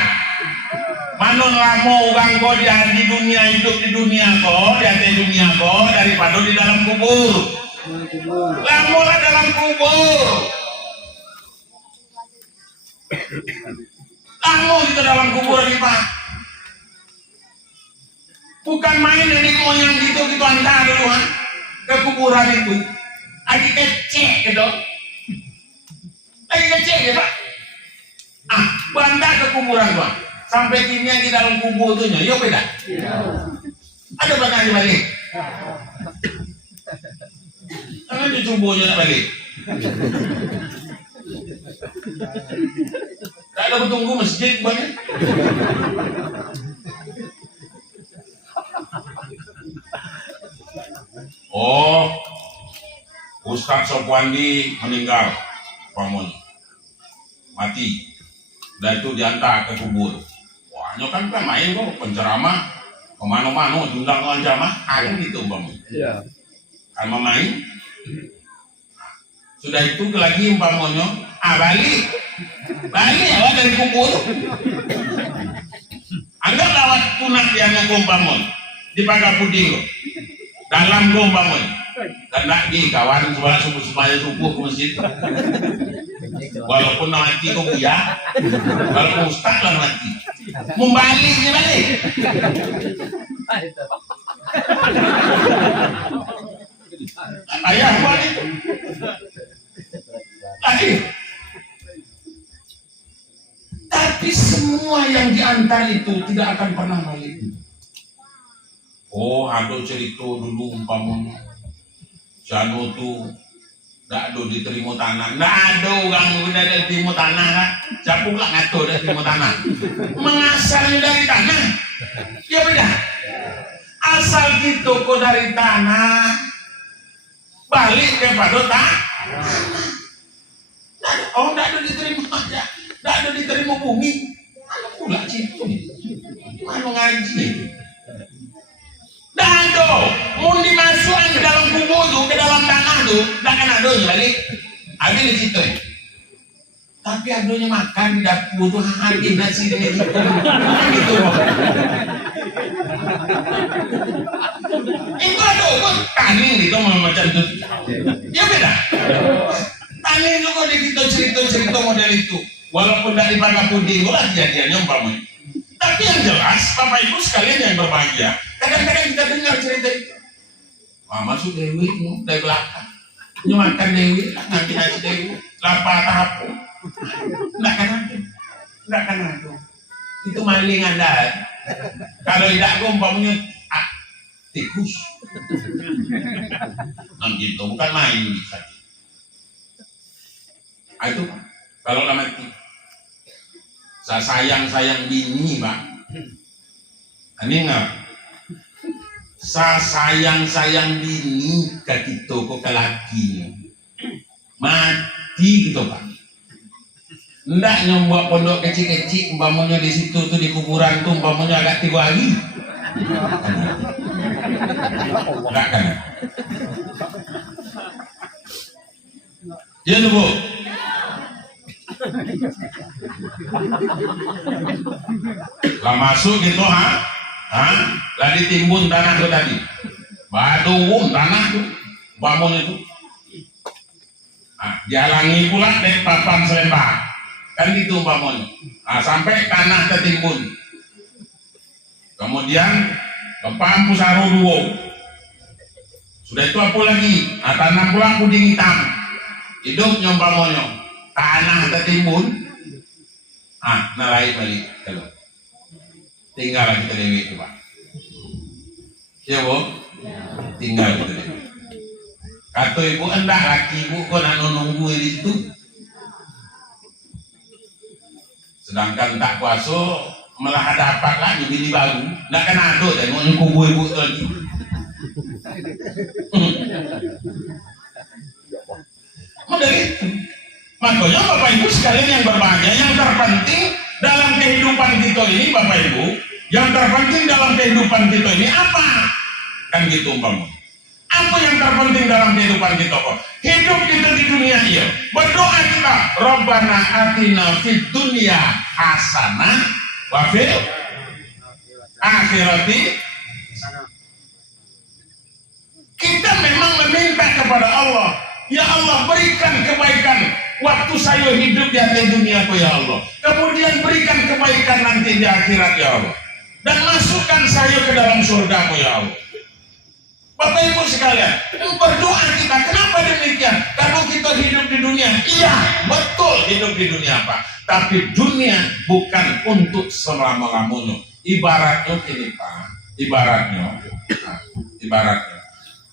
Mana nelamu orang kau di dunia, hidup di dunia kau, di dunia kau daripada di dalam kubur? Lamu lah dalam kubur. Lamu itu dalam kubur ini Pak. Bukan main dari moyang gitu antar dulu ke kuburan itu. Lagi kecek gitu. Lagi kecek ya Pak. Banda ke kuburan gua. Sampai kini yang di dalam kubur tuh yo beda. Ada banyak balik. Jangan dicobonya balik. Tak ada bertunggu masjid banyak. Oh, Ustadz Sopwandi meninggal, pamun, mati, dan itu diantar ke kubur. Wah, kan main kok penceramah, kemana-mana, diundang ke ancaman, ada gitu pamun. Iya. Kan main. Sudah itu lagi umpamanya, balik ya dari kubur. Anggap lawat punah yang ngumpamon di pagar puding dalam ngumpamon. Karena di kawan supaya subuh ke masjid. Walaupun mati kok ya, walaupun ustaz lah mati. Membalik ni balik. Ayah buat itu. Tapi semua yang diantar itu tidak akan pernah balik. Oh, ada cerita dulu umpamanya. Jano tuh tak ada diterima tanah. Tak ada orang udah diterima tanah kan? Siapa pula ngatur dah terima tanah? Mengasalnya dari tanah. Ya beda. Asal kita kok dari tanah, balik kepada tanah. Oh, tak ada diterima aja. Tak ada diterima bumi. Mana pula situ? Mana ngaji? Tak ada. Mau dimasukkan ke dalam kubur tu, ke dalam tanah tu, tak akan ada balik. Habis di situ. Tapi adanya makan di dapur tu, habis nasi dia gitu. Gitu. Itu ada kok taning gitu macam tu. Ya beda. Taning itu kok kita cerita model itu. Walaupun dari pagar puding lah kejadiannya umpamanya. Tapi yang jelas Bapak Ibu sekalian yang berbahagia, kadang-kadang kita dengar cerita itu. Wah, masuk Dewi dari belakang, nyumakan Dewi, ngambil nasi Dewi, lapar tahap. Tidak kan ada. Itu maling Anda. Kalau tidak umpamanya tikus. Nah gitu, bukan main bisa. Itu kalau lama itu sayang bini bang, ini enggak sayang bini ke kita kok ke laki mati gitu pak. Ndak nyombuat pondok kecil-kecil umpamanya di situ tuh di kuburan tuh umpamanya agak 3 hari. Enggak kan? Ya tuh Bu. Lah masuk gitu lah ditimbun tanah tuh tadi. Badu tanah tuh bangun itu. Dihalangi pula dari papan selembah. Kan gitu umpamanya. Sampai tanah tertimbun. Kemudian kepampu saru duo. Sudah itu apa lagi? Tanah pula puding hitam. Hidup nyompamanya. Tanah tertimbun. Nalai balik kalau. Tinggal lagi Dewi itu Pak. Ya Bu? Tinggal gitu Dewi. Kata ibu enggak laki ibu kok nak nunggu di situ. Sedangkan tak puasa malah dapat lagi bini baru. Enggak kan ada tengok ni kubur ibu tu lagi. Model itu. Makanya Bapak Ibu sekalian yang berbahagia, yang terpenting dalam kehidupan kita ini Bapak Ibu, yang terpenting dalam kehidupan kita ini apa? Kan gitu umpamanya. Apa yang terpenting dalam kehidupan kita kok? Hidup kita di dunia ini. Berdoa kita, Rabbana atina fid dunya hasanah wa fil akhirati. Kita memang meminta kepada Allah, ya Allah berikan kebaikan waktu saya hidup di atas dunia ya Allah. Kemudian berikan kebaikan nanti di akhirat ya Allah. Dan masukkan saya ke dalam surga ya Allah. Bapak Ibu sekalian, berdoa kita. Kenapa demikian? Karena kita hidup di dunia. Iya, betul hidup di dunia apa? tapi dunia bukan untuk selama-lamanya. Ibaratnya ini Pak, ibaratnya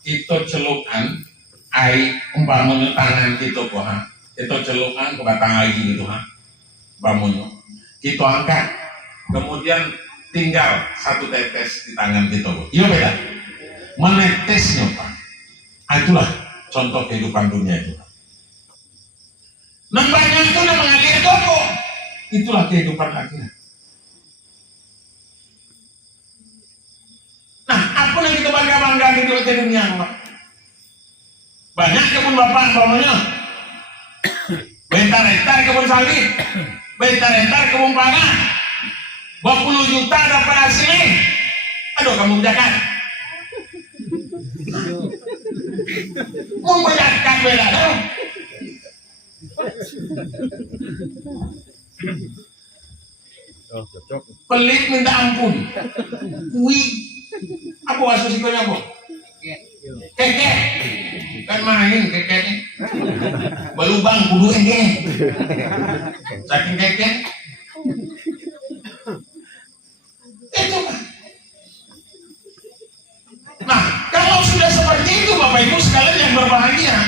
kita celukan air umpamanya tangan kita Pak, kita celukan ke batang air gitu ha, umpamanya kita angkat, kemudian tinggal satu tetes di tangan kita Pak. Iya beda, menetesnya Pak. Itulah contoh kehidupan dunia itu. Nampaknya itu namanya itu itulah kehidupan akhirat. Nah, apa yang kita bangga-bangga di dunia Pak? Banyak kebun bapak umpamanya, bentar-bentar kebun sawit, bentar-bentar kebun pangan, 20 juta dapat hasilnya. Aduh, kamu jakat. Mau berjakat beda dong. Pelit minta ampun. Wih, apa asosiasinya apa? Kekek. Kan main kekeknya. Balubang kudu enge. Saking kekek. Itu kan. Nah, kalau sudah seperti itu Bapak Ibu sekalian yang berbahagia,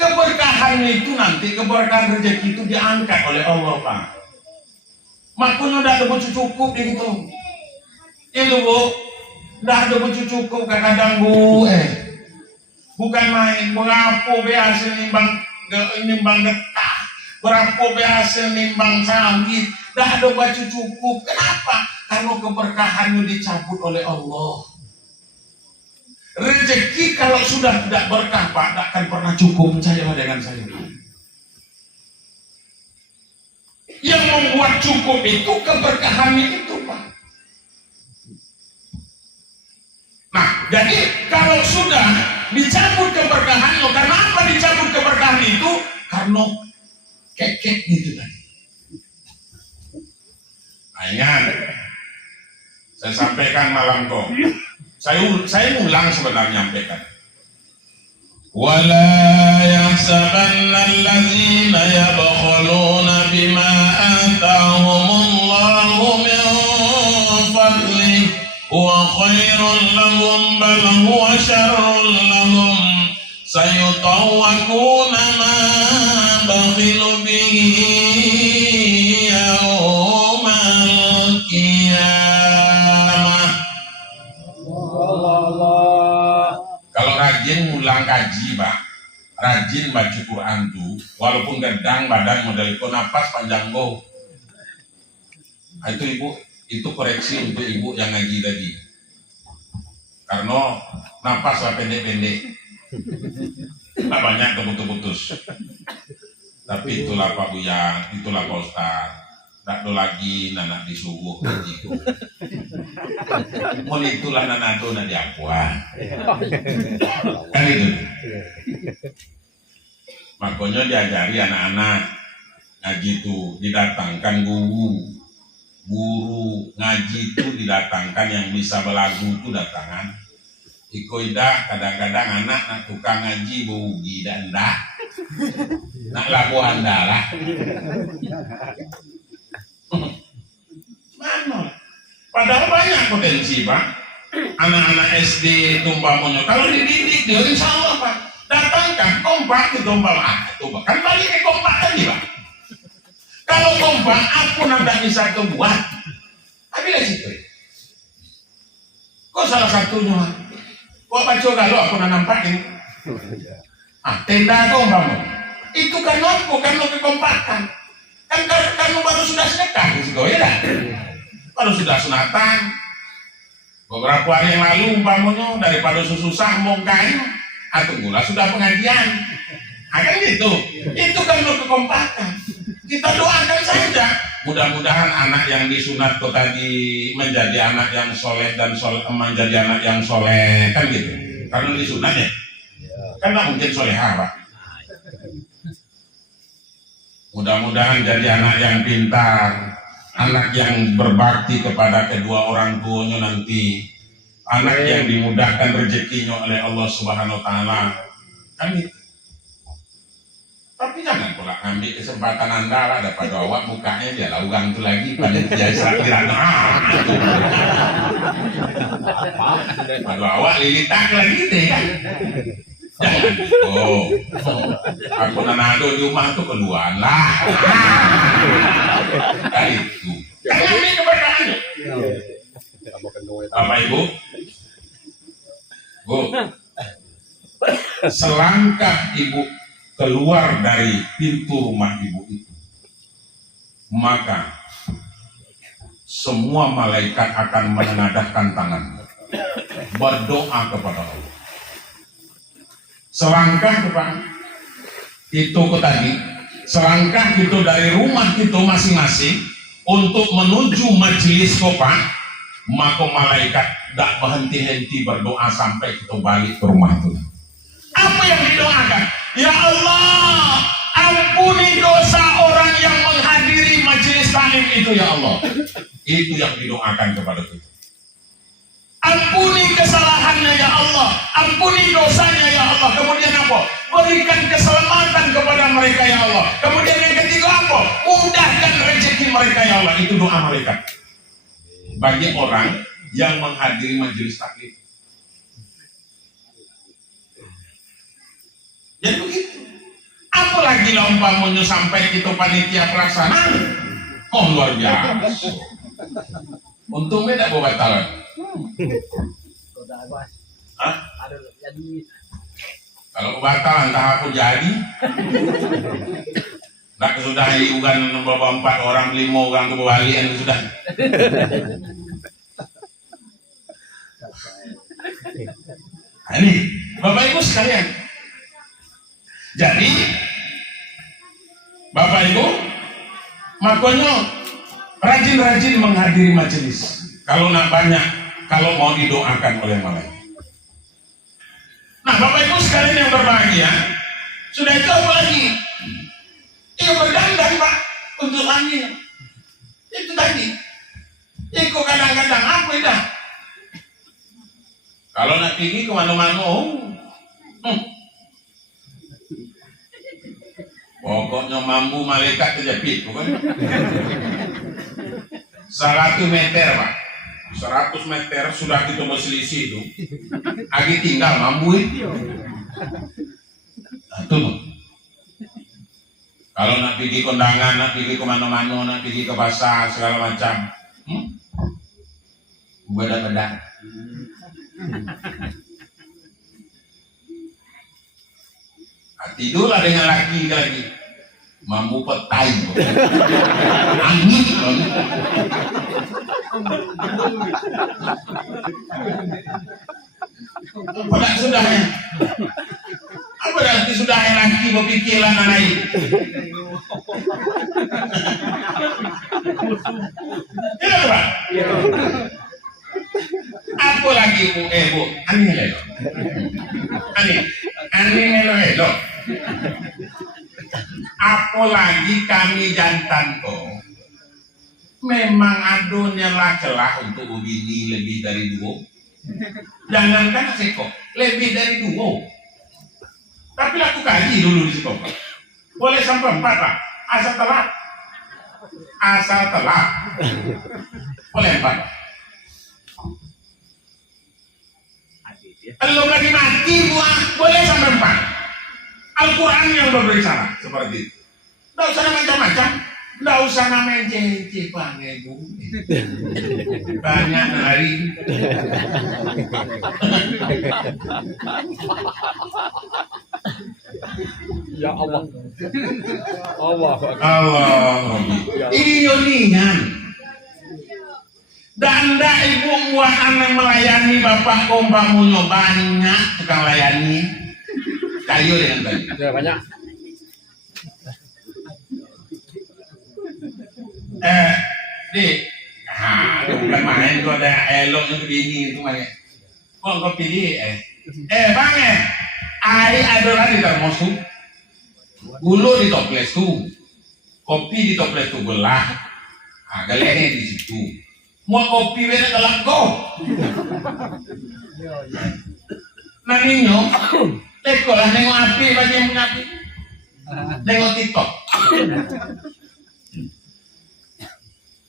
keberkahan itu nanti, keberkahan rezeki itu diangkat oleh Allah Pak. Makanya udah ada baju cukup gitu. Itu Bu, udah ada baju cukup kadang Bu, bukan main, berapa biasa nimbang getah, berapa biasa nimbang sawit, udah ada baju cukup. Kenapa? Karena keberkahannya dicabut oleh Allah. Rezeki kalau sudah tidak berkah Pak, tidak akan pernah cukup, percayalah dengan saya. Yang membuat cukup itu keberkahannya itu Pak. Nah, jadi kalau sudah dicabut keberkahannya, karena apa dicabut keberkahan itu? Karena kekek itu tadi. Nah, ingat, saya sampaikan malam kok. Saya ulang sebenarnya nyampaikan. Wala yahsabanna allazina yabkhuluna bima atahumullahu min fadlihi huwa khairul lahum bal huwa syarrul lahum sayutawwaquna ma bakhilu bihi yaumal qiyamah. Kalau rajin ngulang kaji Pak, rajin baca Quran tuh, walaupun gedang badan model itu napas panjang go. Nah, itu Ibu, itu koreksi untuk Ibu yang ngaji tadi. Karena napas lah pendek-pendek, tak banyak keputus-putus. Tapi itulah Pak Buyang, itulah Pak Ustaz. Tak ada lagi nanak disubuh ngaji. Mau itulah nanak itu nanti akuan. Kan itu. Makanya diajari anak-anak ngaji itu didatangkan guru ngaji itu didatangkan yang bisa belagu itu datangan. Iko ida kadang-kadang anak nak tukang ngaji bugi dan dah nak lagu andalah. Mana? Padahal banyak potensi Pak. Anak-anak SD tumpamanya kalau dididik dia insya Allah Pak. Datangkan kompak itu umpama itu kan balik ke kompak tadi Pak. Kalau kompak aku nanti bisa kebuat. Tapi lah situ. Kok salah satunya? Kok baca kalau aku nampakin? Tenda kau umpama. Itu kan aku kan lo kekompakan. Kan baru sudah sedekah gitu ya dah. Baru sudah sunatan. Beberapa hari yang lalu umpamanya daripada susah mau kain atau gula sudah pengajian. Kan gitu. Itu kan lo kekompakan. Kita doakan saja. Mudah-mudahan anak yang disunat itu tadi menjadi anak yang soleh dan menjadi anak yang soleh kan gitu. Karena disunat ya. Karena mungkin soleha Pak. Mudah-mudahan jadi anak yang pintar, anak yang berbakti kepada kedua orang tuanya nanti, anak yang dimudahkan rezekinya oleh Allah Subhanahu wa taala. Kan itu. Tapi jangan pula ambil kesempatan Anda lah daripada awak bukanya dia lah ugang tu lagi panitia Israel. Pada awak lilitak lagi deh kan. Jangan. Oh, aku nanado di rumah tu keluar lah. Kan itu. Jangan ambil keberkahannya. Bapak Ibu, Bu, selangkah Ibu keluar dari pintu rumah Ibu itu, maka semua malaikat akan menengadahkan tangan berdoa kepada Allah. Selangkah itu tadi, selangkah itu dari rumah itu masing-masing untuk menuju majelis kopa, maka malaikat tidak berhenti-henti berdoa sampai kita balik ke rumah itu. Apa yang didoakan? Ya Allah, ampuni dosa orang yang menghadiri majelis taklim itu ya Allah. Itu yang didoakan kepada kita. Ampuni kesalahannya ya Allah, ampuni dosanya ya Allah. Kemudian apa? Berikan keselamatan kepada mereka ya Allah. Kemudian yang ketiga apa? Mudahkan rezeki mereka ya Allah. Itu doa malaikat bagi orang yang menghadiri majelis taklim. Jadi begitu. Apalagi umpamanya sampai kita panitia pelaksana, oh luar biasa. Untungnya tidak bawa batalan. Hah? Kalau batalan tak aku jadi. Nak sudah diugan bawa 4 orang, 5 orang ke bawalian sudah. Ini Bapak Ibu sekalian. Jadi Bapak Ibu, makanya rajin-rajin menghadiri majelis. Kalau nak banyak, kalau mau didoakan oleh malaikat. Nah, Bapak Ibu sekalian yang berbahagia, sudah itu apa lagi? Ia berdandan Pak untuk angin. Itu tadi. Iko kadang-kadang apa dah? Kalau nak pergi ke mana-mana, pokoknya mampu malaikat terjepit, bukan? 100 meter Pak, 100 meter sudah kita berselisih itu, lagi tinggal mampu itu. Nah, itu kalau nak pergi kondangan, nak pergi ke mana-mana, nak pergi ke pasar segala macam, beda-beda. Tidurlah dengan laki lagi, mampu petai, angin, apa sudahnya? Apa nanti sudahnya laki berpikiran naik? Tidak Pak? Apa lagi Bu? Bu, aneh lelo, aneh lelo. Apalagi kami jantan kok memang adunya lah celah untuk bini lebih dari 2. Jangankan sekok lebih dari 2, tapi laku kaji dulu di sekok boleh sampai 4 Pak, asal telat boleh 4. Belum lagi mati buah boleh sampai 4. Al-Quran yang berbicara seperti itu. Tidak usah macam-macam, tidak usah main cece banget Bu. Banyak hari. Ya Allah. Allah. Allah. Iyo nian. Dan dah ibu buat anak melayani bapak kombamunya banyak tukang layani. Kayu dengan kayu. Ya banyak. Bukan main tuh ada eloknya begini itu main. Kok kau pilih bang air adalah di termos tuh, gula di toples tuh, kopi di toples tuh belah, galenya di situ. Mau kopi beda telah kau. Nantinya, tekolah nengok api bagi yang punya api. nengok TikTok.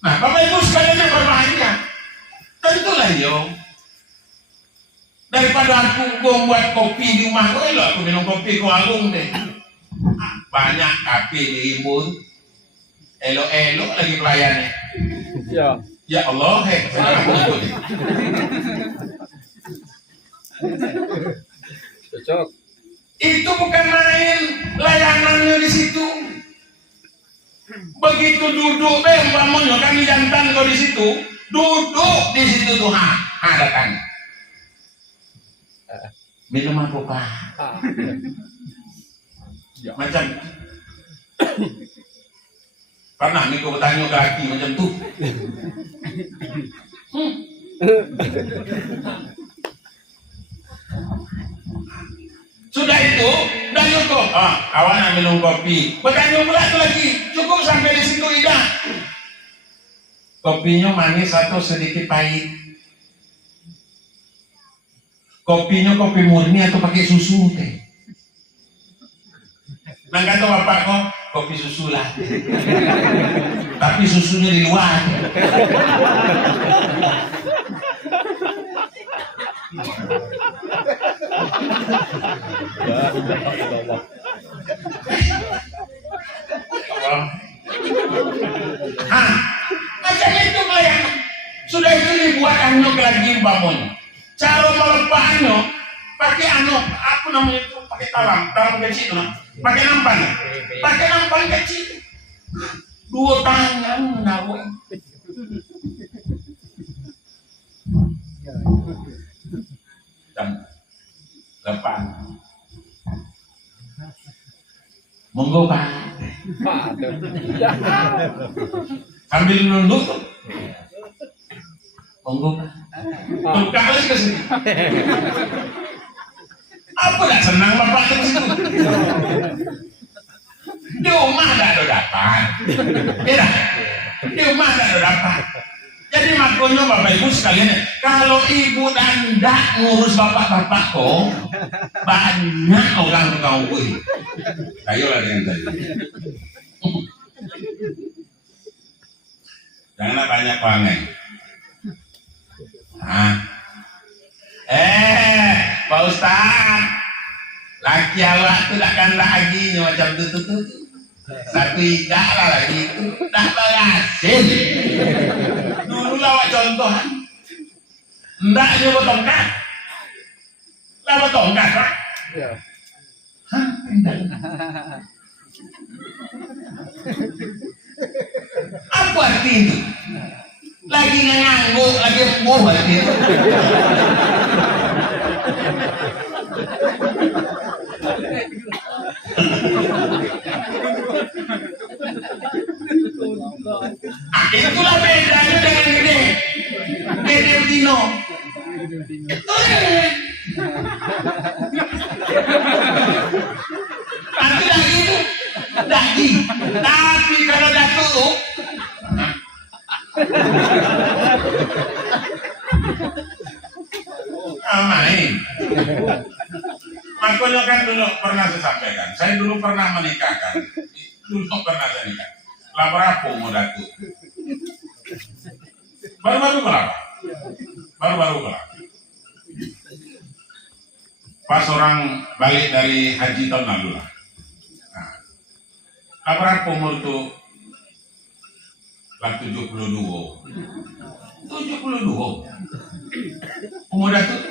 Nah, Bapak Ibu sekalian yang berbahagia, tentulah yo. Daripada aku membuat kopi di rumah, aku minum kopi ku alung deh. Banyak kopi diimbun, elo-elo lagi pelayannya. Ya. Ya Allah, Cocok. itu bukan main layanannya di situ. Begitu duduk, umpamanya kami jantan kau di situ, duduk di situ tuh, datang. Minum apa Pak? Macam pernah nih kau bertanya kaki macam tuh. Sudah itu, udah cukup. Kawan minum kopi. Bertanya pula itu lagi, cukup sampai di situ tidak. Kopinya manis atau sedikit pahit? Kopinya kopi murni atau pakai susu teh? Nah kata bapak kok kopi susu lah. Tapi susunya di luar. Macam itu kalian. Sudah itu dibuat anu lagi bangun. Cara melepasnya pakai anu apa namanya itu, pakai talam kecil lah. Pakai nampan kecil. 2 tangan nawa. Dan depan. Monggo Pak. Sambil nunduk. Monggo Pak. Tuh kali ke sini. Apa dah senang Bapak ke situ? Di rumah dah ada dapat. Iya. Di rumah dah ada dapat. Jadi makanya Bapak Ibu sekalian, kalau ibu dan dak ngurus bapak-bapak kok, banyak orang tukang kue. Ayolah dengan tadi. Jangan banyak panen. Pak Ustaz, laki awak tu takkan lagi macam tu. Satu ikat lah lagi itu, dah berhasil. Dulu lawak contoh, ndak dia bertongkat, lah bertongkat lah. Apa arti itu? Lagi ngangguk, lagi embuh arti itu. Itulah bedanya dengan gede Betino. Nanti lagi itu daging, tapi kalau datuk main. Makanya kan dulu pernah saya sampaikan, saya dulu pernah menikahkan, pernah saya nikah. Lah berapa mau datuk? Baru-baru berapa? Pas orang balik dari haji tahun lalu lah. Lah berapa umur tuh? Lah 72. Umur datuk?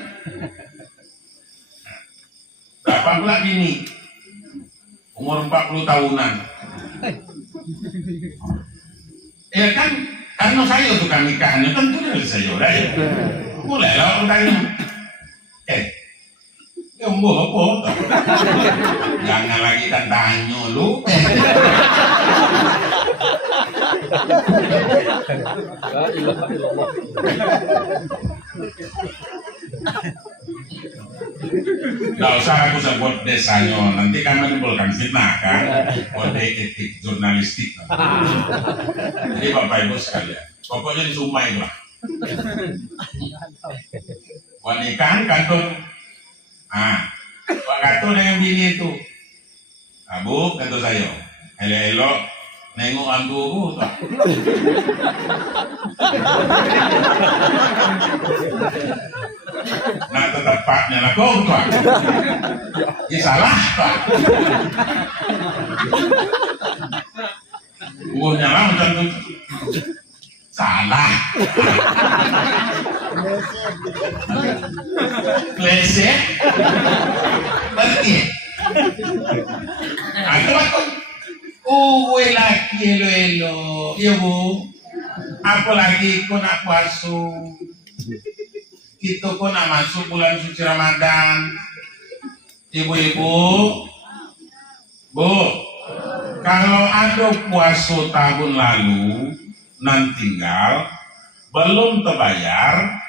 Berapa pula gini? Umur 40 tahunan. Ya kan, karena saya tukang nikahannya tentu dari saya udah ya. Mulailah orang tanya, umur apa? Jangan lagi kan tanya lu. La ilaha illallah. Gak usah aku sebut desanya, nanti kan menimbulkan fitnah kan, kode etik jurnalistik. Jadi Bapak Ibu sekalian, pokoknya disumai lah. Wanita kantor, Pak Gatot dengan bini itu, Abu kata saya, elok-elok nengok angguru tak. Nah tetapnya lah kau tak. Ya salah tak. Nyala macam tu. Salah. Pleset. Berarti. Aku lagi elo-elo. Iya bu. Apa lagi kau nak puasa? Kita kau nak masuk bulan suci Ramadan. Ibu-ibu. Bu. Kalau ada puasa tahun lalu nan tinggal belum terbayar,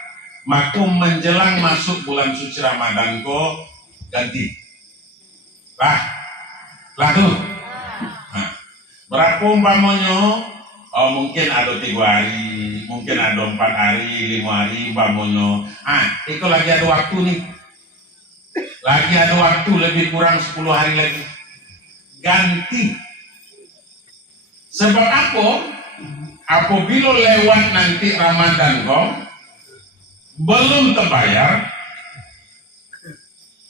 maka menjelang masuk bulan suci Ramadan kok ganti. Lah tuh. Nah, berapa umpamanya? Oh mungkin ada 3 hari, mungkin ada 4 hari, 5 hari umpamanya. Itu lagi ada waktu nih. Lagi ada waktu lebih kurang 10 hari lagi. Ganti. Sebab apa? Apabila lewat nanti Ramadan kok belum terbayar,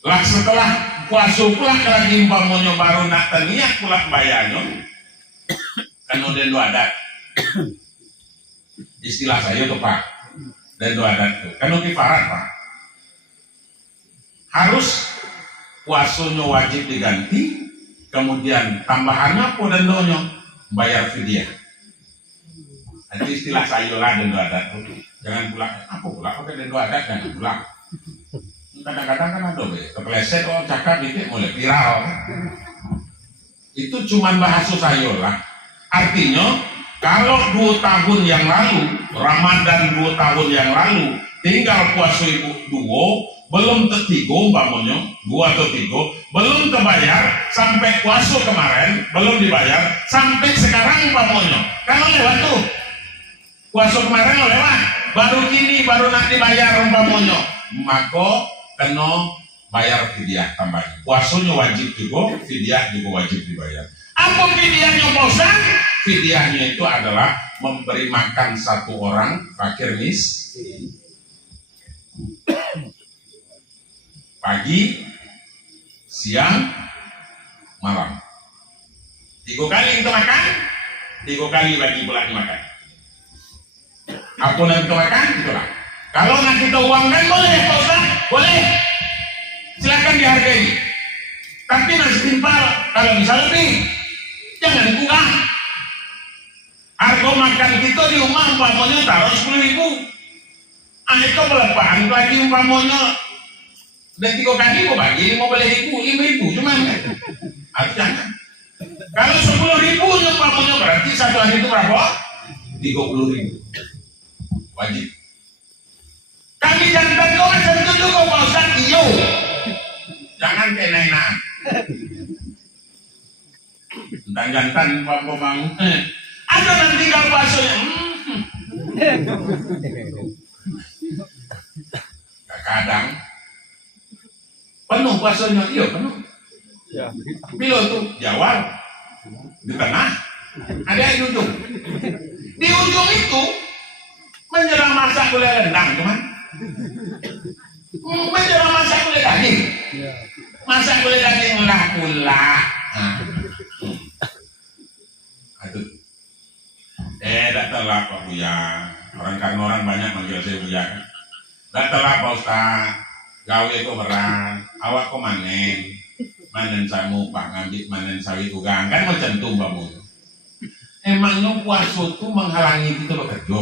lah setelah puasa pula lagi umpamanya baru nak niat pula bayarnya, kan udah dua adat. Istilah saya tuh Pak, dan dua adat tuh, kan kifarat Pak. Harus puasanya wajib diganti, kemudian tambahannya apa dan donya bayar fidyah. Itu istilah saya lah dan dua adat tuh. Jangan pulang, apa pula pakai dan dua adat jangan pulang. Kadang-kadang kan ada kepleset cakap dikit mulai viral. Itu cuman bahasa saya lah. Artinya kalau 2 tahun yang lalu Ramadan 2 tahun yang lalu tinggal puasa ibu 2 belum tertigo umpamanya 2 atau 3 belum terbayar sampai puasa kemarin belum dibayar sampai sekarang umpamanya kalau lewat tuh puasa kemarin lewat baru kini baru nak dibayar umpamanya maka kena bayar fidyah tambahan. Puasanya wajib juga, fidyah juga wajib dibayar. Apa fidyahnya bosan? Fidyahnya itu adalah memberi makan 1 orang fakir miskin. Pagi, siang, malam. 3 kali kita makan, 3 kali bagi pula dimakan. Apa yang kita makan, itulah. Kalau nak kita uangkan boleh, Pak Ustaz, boleh. Silakan dihargai. Tapi nasi timpal, kalau bisa lebih, jangan kurang. Harga makan kita di rumah umpamanya taruh 10.000. Itu berapaan lagi umpamanya. Dan 3 kali mau bagi 15.000, 5.000 cuma. Jangan. Kalau 10.000 umpamanya berarti 1 hari itu berapa? 30.000. Wajib. Kami jantan kau macam itu juga Pak Ustaz. Iyo. Jangan kena-kenaan. Jantan Pak Bang. Ada nanti tinggal puasanya. Kadang penuh puasanya. Iya penuh. Bila tuh di awal, di tengah, ada di ujung. Di ujung itu menjelang masak boleh rendang teman. Menjelang masak boleh daging. Masak boleh daging lah pula. Aduh. Tak telah Pak Buya. Orang banyak manggil saya Buya. Tak telah Pak Ustaz. Gawe itu berat. Awak kok manen samu Pak ngambil manen sawi tugang kan macam tu Mbak. Emangnya puasa itu menghalangi kita bekerja?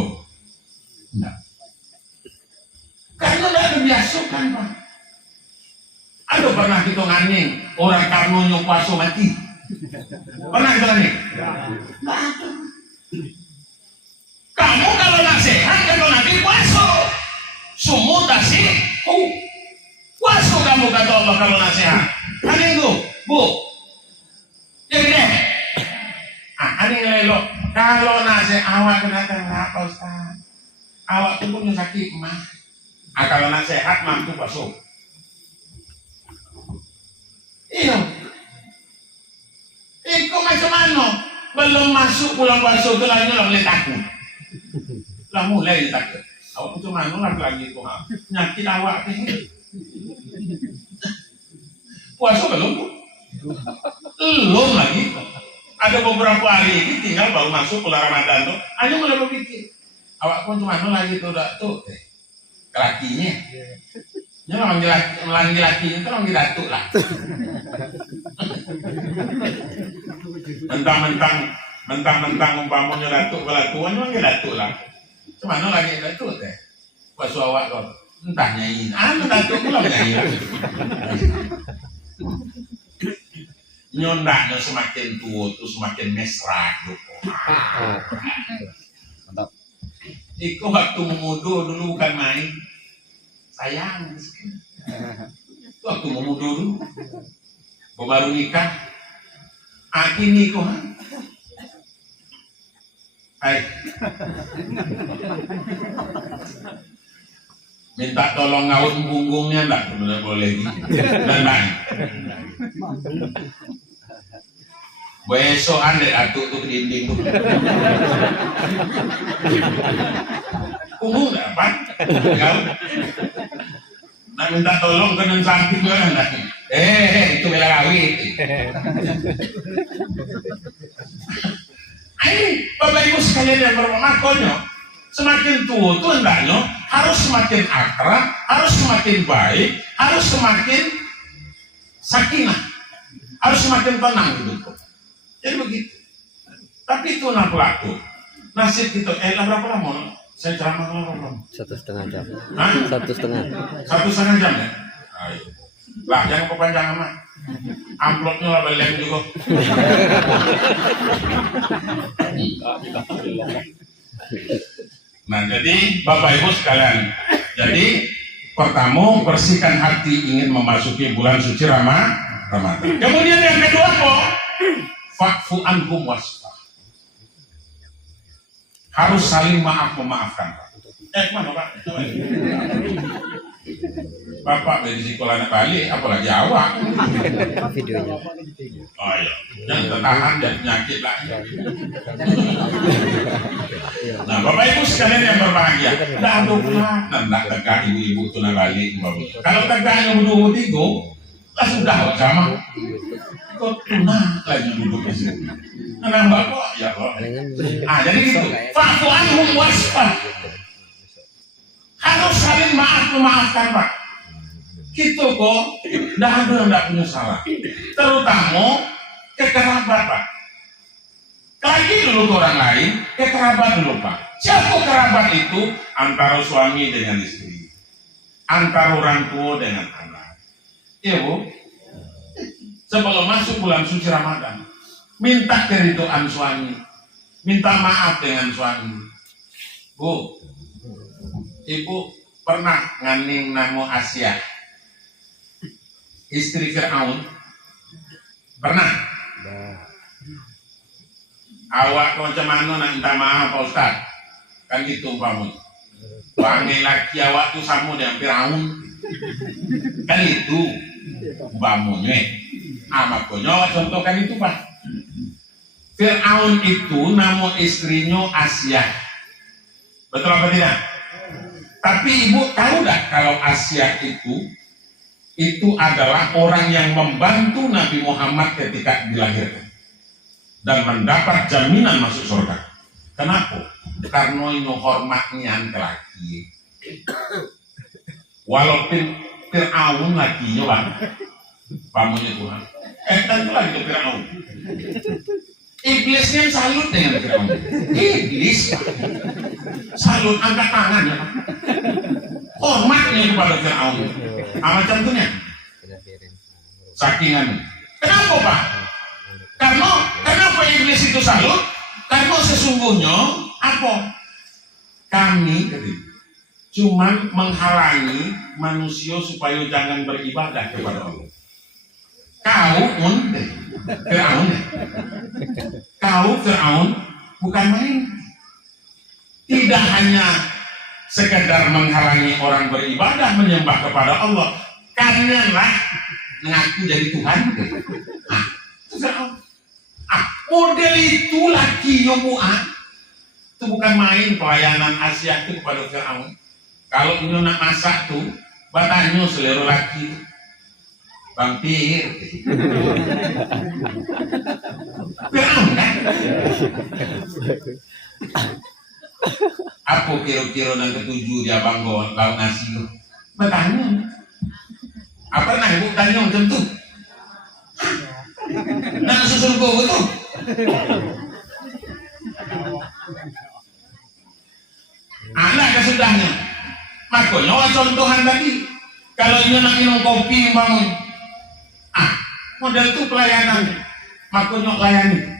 Enggak. Karena tidak terbiasa kan Pak. Ada pernah kita nganing orang karnonya puasa mati? Pernah kita nganing? Enggak ada. Kamu kalau nak sehat kalau nanti puasa. Semua tak sih. Puasa kamu kata Allah kalau nak sehat. Aning tu, Bu. Jadi deh. Aning lelok. Kalau nak sehat awak kena apa Ustaz? Awak tu punya sakit mah. Kalau nak sehat mampu puasa. Iya. belum masuk bulan puasa itu lagi lah mulai takut. Lah mulai takut. Awak itu mana lagi tuh? Nyakit awak ini. Puasa belum? Belum lagi. Ada beberapa hari ini tinggal baru masuk bulan Ramadan tuh. Hanya mulai berpikir. Awak pun cuma lagi tuh udah tuh. Lakinya. Ini melangi lakinya itu orang datuk lah. Mentang-mentang umpamanya datuk belatuan orang datuk lah. Cuma lagi datuk teh. Puasa awak kok. Entah nyanyi. Datuk belum nyanyi. Nyondaknya semakin tua tuh semakin mesra gitu. Mantap. Iku waktu memudo dulu bukan main. Sayang. Waktu memudo dulu. Baru nikah. Kini kok. Hai. Minta tolong ngawut punggungnya enggak boleh gitu. Dan main. Besok anda atuk tuh ke dinding tuh. Umum dapat, kau. Nak minta tolong ke non samping mana? Itu bela kawin. Bapak Ibu sekalian yang bermakanya, semakin tua tuh hendaknya harus semakin akrab, harus semakin baik, harus semakin sakinah, harus semakin tenang hidupku. Jadi begitu. Tapi itu nak pelaku. Nasib itu, lah berapa lama? Saya ceramah berapa lama? 1,5 jam. Hah? 1,5. 1,5 jam ya? Ayo. Lah jangan kepanjangan mah. Amplopnya lah belem juga. Nah jadi Bapak Ibu sekalian, jadi pertama bersihkan hati ingin memasuki bulan suci Ramadan. Kemudian yang kedua kok fa'fu anhum wasfah. Harus saling memaafkan. Mana Pak? Bapak dari sekolah anak balik, apalagi awak. Videonya. Oh iya, jangan tertahan dan penyakit lah. Nah, Bapak Ibu sekalian yang berbahagia, tidak ada pula, tidak tegak ibu-ibu itu nak balik. Kalau tegaknya berdua tiga, lah sudah sama. Kok tunang lagi duduk di sini. Nambah kok, ya kok. Jadi gitu. Fa'fu anhum wasfah. Harus saling memaafkan Pak. Gitu kok, tidak punya salah. Terutama ke kerabat Pak. Lagi dulu ke orang lain, ke kerabat dulu Pak. Siapa kerabat itu? Antara suami dengan istri, antara orang tua dengan anak. Iya Bu. Sebelum masuk bulan suci Ramadan, minta keridhaan suami, minta maaf dengan suami. Bu, Ibu pernah nganing nama Asia, istri Fir'aun? Pernah? Awak macam mana nak minta maaf Pak Ustaz? Kan gitu umpamanya. Wangi laki awak tu sama dengan Fir'aun. Kan itu umpamanya. Makanya contohkan itu Pak. Fir'aun itu nama istrinya Asia. Betul apa tidak? Tapi Ibu tahu tak kalau Asia itu adalah orang yang membantu Nabi Muhammad ketika dilahirkan dan mendapat jaminan masuk surga. Kenapa? Karena ini hormatnya laki. Walaupun Fir'aun lakinya Bang, pamunya Tuhan. Tentu lagi Fir'aun. Iblisnya salut dengan Fir'aun. Iblis salut, angkat tangan ya Pak. Hormatnya kepada Fir'aun. Macam itu nya. Sakingan. Kenapa Pak? Karena kenapa iblis itu salut? Karena sesungguhnya apa? Kami cuman menghalangi manusia supaya jangan beribadah kepada Allah. Kau Fir'aun bukan main. Tidak hanya sekedar menghalangi orang beribadah menyembah kepada Allah, karena lah mengaku jadi Tuhan. Itu Fir'aun. Model itu laki yo Bu. Itu bukan main pelayanan Asia itu kepada Firaun. Kalau nyo nak masak tuh, batanyo selera laki itu. Vampir. Firaun kan? Apa kira-kira yang ketujuh dia bangun lauk nasi itu? Batanyo. Apa pernah ibu tanya macam tu? Nak susul kau tu? Anak kesudahnya. Makanya contohan tadi. Kalau ini nak minum kopi bangun. Model tu pelayanan. Makanya layani.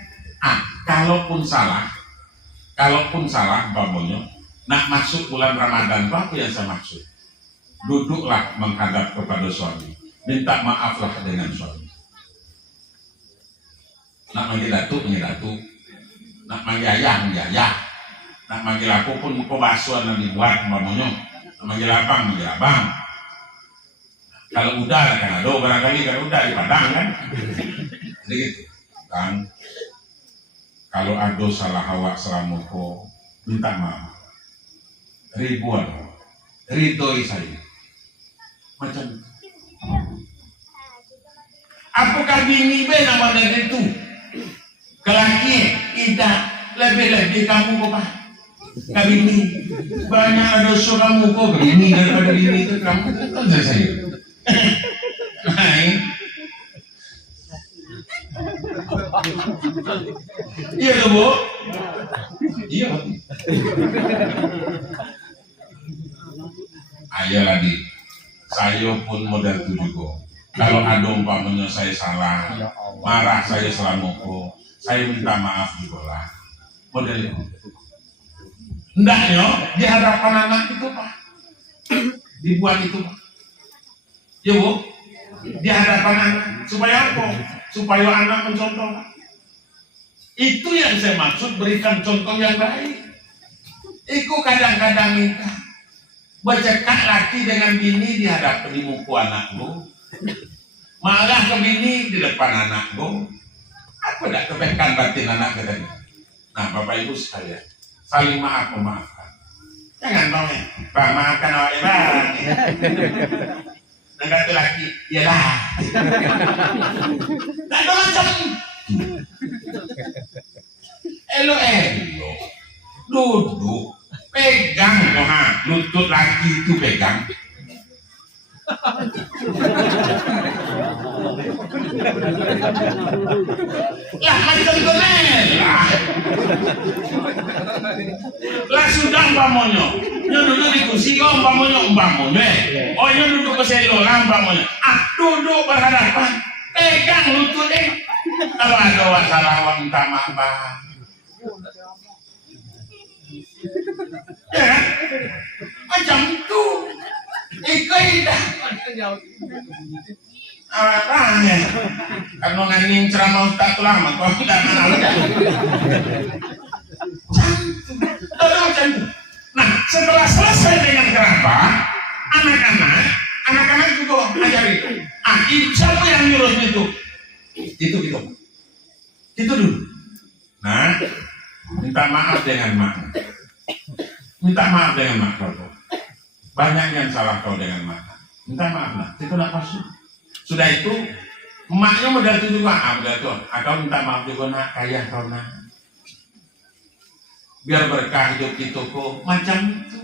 Kalaupun salah bangunnya. Nak masuk bulan Ramadan, apa yang saya maksud? Duduklah menghadap kepada suami, minta maaflah dengan suami. Nak manggil datuk, nak manggil ayah, nak manggil aku pun pembasuhan yang dibuat umpamanya, nak manggil abang. Kalau udah kan ada barangkali kan udah di Padang kan, begitu kan. Kalau ada salah awak selama kau minta maaf, ribuan, ridhoi saya. Macam apakah bini be nama negeri itu kelaki tidak lebih kamu kok Pak kabini banyak ada kamu kok bini daripada bini itu kamu kan saya iya tuh Bu iya ayo lagi saya pun model itu juga. Kalau ada umpamanya saya salah, marah saya selama saya minta maaf juga lah. Model itu. Hendaknya di hadapan anak itu Pak, dibuat itu Pak. Ya Bu, di hadapan anak. Supaya apa? Supaya anak mencontoh. Itu yang saya maksud berikan contoh yang baik. Itu kadang-kadang minta. Bercakap laki dengan bini di hadapan di muka anakmu, marah ke bini di depan anakmu. Apa tak kebaikan batin anak katanya? Nah Bapak Ibu sekalian, saling maaf memaafkan. Jangan bang, Pak maafkan awak bang. Dan kata laki, iyalah. Tak ada macam elo duduk. Pegang, lutut laki itu pegang. Lah macam tu lah. Lah sudah umpamonyo. Nyo duduk di kursi kau umpamonyo. Oh nyo duduk ke selo lah umpamonyo. Duduk berhadapan. Pegang lutut Kalau ada masalah awak minta maaf. Ya kan? Macam itu. Ikaidah. Awalnya kalau nganin ceramah ustaz lama kau tidak kenal dah. Macam itu. Nah, setelah selesai dengan kerabat, anak-anak juga ajari. Siapa yang nyuruh itu? Itu dulu. Nah, minta maaf dengan mak. Minta maaf dengan mak kau. Banyak yang salah kau dengan mak. Minta maaf nak. Itu nak pasuk. Sudah itu, emaknya modal itu juga. Modal itu. Kau minta maaf juga nak. Kaya kau nak. Biar berkah hidup kita kok. Macam itu.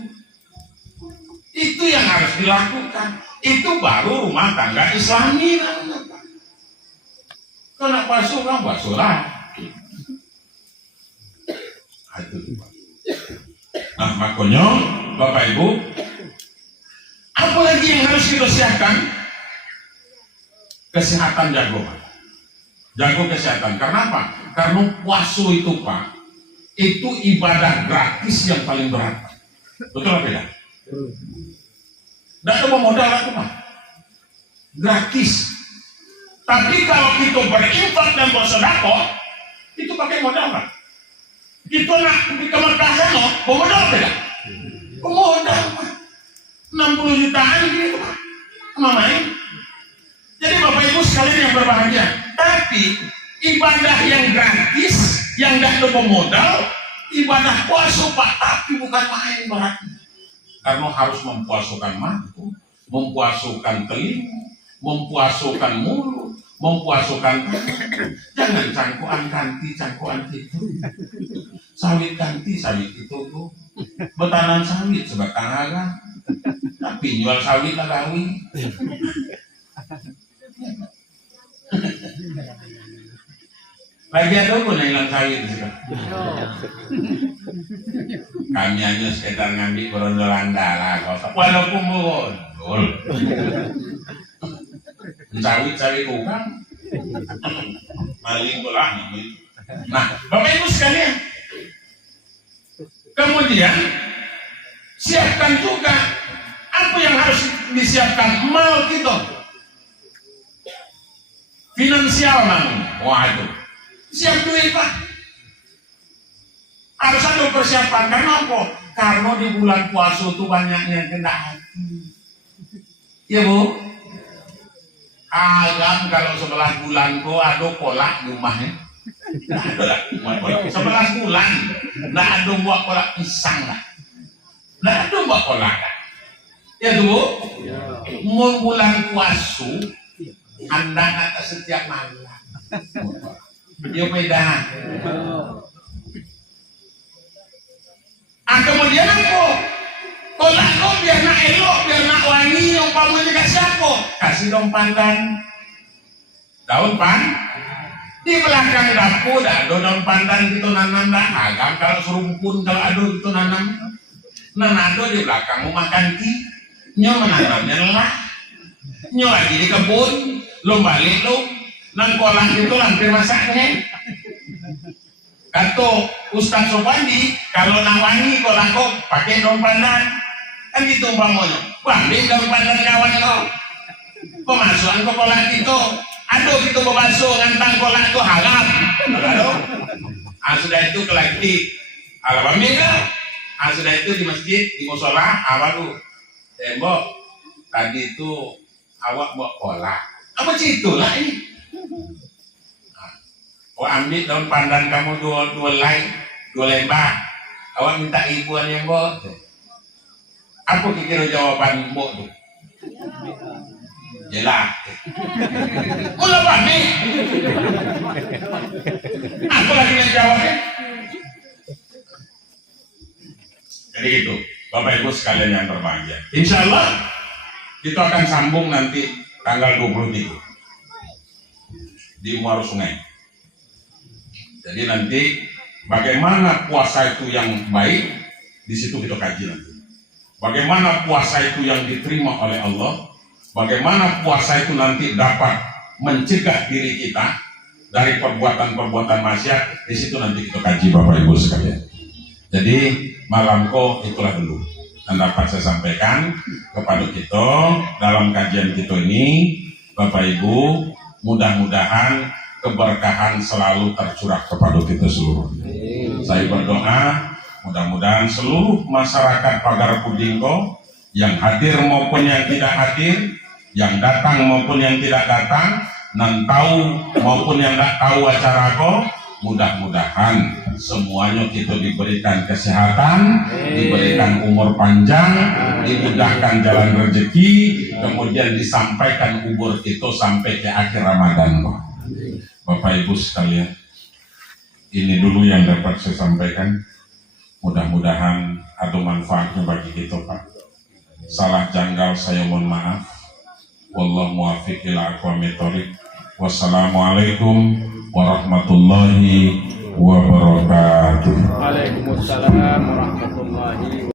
Itu yang harus dilakukan. Itu baru rumah tangga Islami. Kau nak pasuk kan pasuk lah. Itu. Nah makanya Bapak Ibu, apa lagi yang harus kita siapkan? Kesehatan jago kesehatan. Karena apa? Karena puasa itu Pak, itu ibadah gratis yang paling berat. Betul apa tidak? Tidak ada modal aku Pak, gratis. Tapi kalau kita berinfak dan bersedekah, itu pakai modal Pak. Kita nak di kemerdekaan modal tidak? Modal Pak. 60 jutaan gitu Pak. Main. Jadi Bapak Ibu sekalian yang berbahagia. Tapi ibadah yang gratis ada pemodal ibadah puasa Pak, tapi bukan main berarti. Karena harus mempuasukan mata, mempuasukan telinga, mempuasukan mulut, mempuasukan jangan cangkuan itu. Sawit kanti sawit itu tuh. Betanan sawit sebatang agang. Tapi jual sawit agawi. Lagi ada pun yang hilang sawit sih. Kami hanya sekedar ngambil berondolan darah, walaupun berondol. Sawit bukan. Maling pulang. Nah, Bapak Ibu sekalian, kemudian siapkan juga apa yang harus disiapkan mal kita. Finansial namun, waduh, siap duit Pak. Harus ada persiapan. Karena apa? Karena di bulan puasa itu banyak yang kena hati. Ya Bu? Agam kalau 11 bulan kok ada kolak di rumahnya. Nah, ada 11 bulan. Nah, ada buat kolak pisang lah. Nah, ada buat kolak. Ya Bu? Mau bulan puasa, Anda kata setiap malam. Ya beda. Kemudian apa? Kolak kok biar nak elok, biar nak wangi, yang paman dikasih apa? Kasih dong pandan. Daun pan. Di belakang dapur ada daun pandan gitu nanam dah. Agam kalau serumpun kalau ada gitu nanam. Nanado di belakang rumah kanti. Nyo menanamnya lah. Nyo lagi di kebun. Lo balik lo. Nang kolak itu hampir masaknya. Kata Ustaz Sopandi, kalau nak wangi kolak kok pakai daun pandan. Kan gitu umpamanya. Ambil daun pandan kawan kau. Pemasukan ke kolak itu. Aduh gitu pemasukan ngantang kolak itu halal. Aduh. Sudah itu ke lagi. Alhamdulillah kan? Sudah itu di masjid, di musola, apa tuh? Tembok. Tadi itu awak buat kolak. Apa sih itulah ini? Ambil daun pandan kamu dua lembar. Awak minta ibuan yang bos. Apa kira jawaban mbok tuh? Jelas. Mula pahami. Apa lagi yang jawabnya? Jadi gitu, Bapak Ibu sekalian yang berbahagia. Insya Allah kita akan sambung nanti tanggal 23 di Muara Sungai. Jadi nanti bagaimana puasa itu yang baik, di situ kita kaji nanti. Bagaimana puasa itu yang diterima oleh Allah, bagaimana puasa itu nanti dapat mencegah diri kita dari perbuatan-perbuatan maksiat, di situ nanti kita kaji Bapak Ibu sekalian. Jadi malam kok itulah dulu yang dapat saya sampaikan kepada kita dalam kajian kita ini. Bapak Ibu, mudah-mudahan keberkahan selalu tercurah kepada kita seluruhnya. Saya berdoa mudah-mudahan seluruh masyarakat Pagar Pudinggo yang hadir maupun yang tidak hadir, yang datang maupun yang tidak datang, yang tahu maupun yang tidak tahu acara ko, mudah-mudahan semuanya kita diberikan kesehatan, diberikan umur panjang, dimudahkan jalan rezeki, kemudian disampaikan umur kita sampai ke akhir Ramadan ko. Bapak Ibu sekalian, ini dulu yang dapat saya sampaikan. Mudah-mudahan ada manfaatnya bagi kita Pak. Salah janggal saya mohon maaf. Wallahu muwaffiq ila aqwamit thoriq. Wassalamualaikum warahmatullahi wabarakatuh. Waalaikumsalam warahmatullahi wabarakatuh.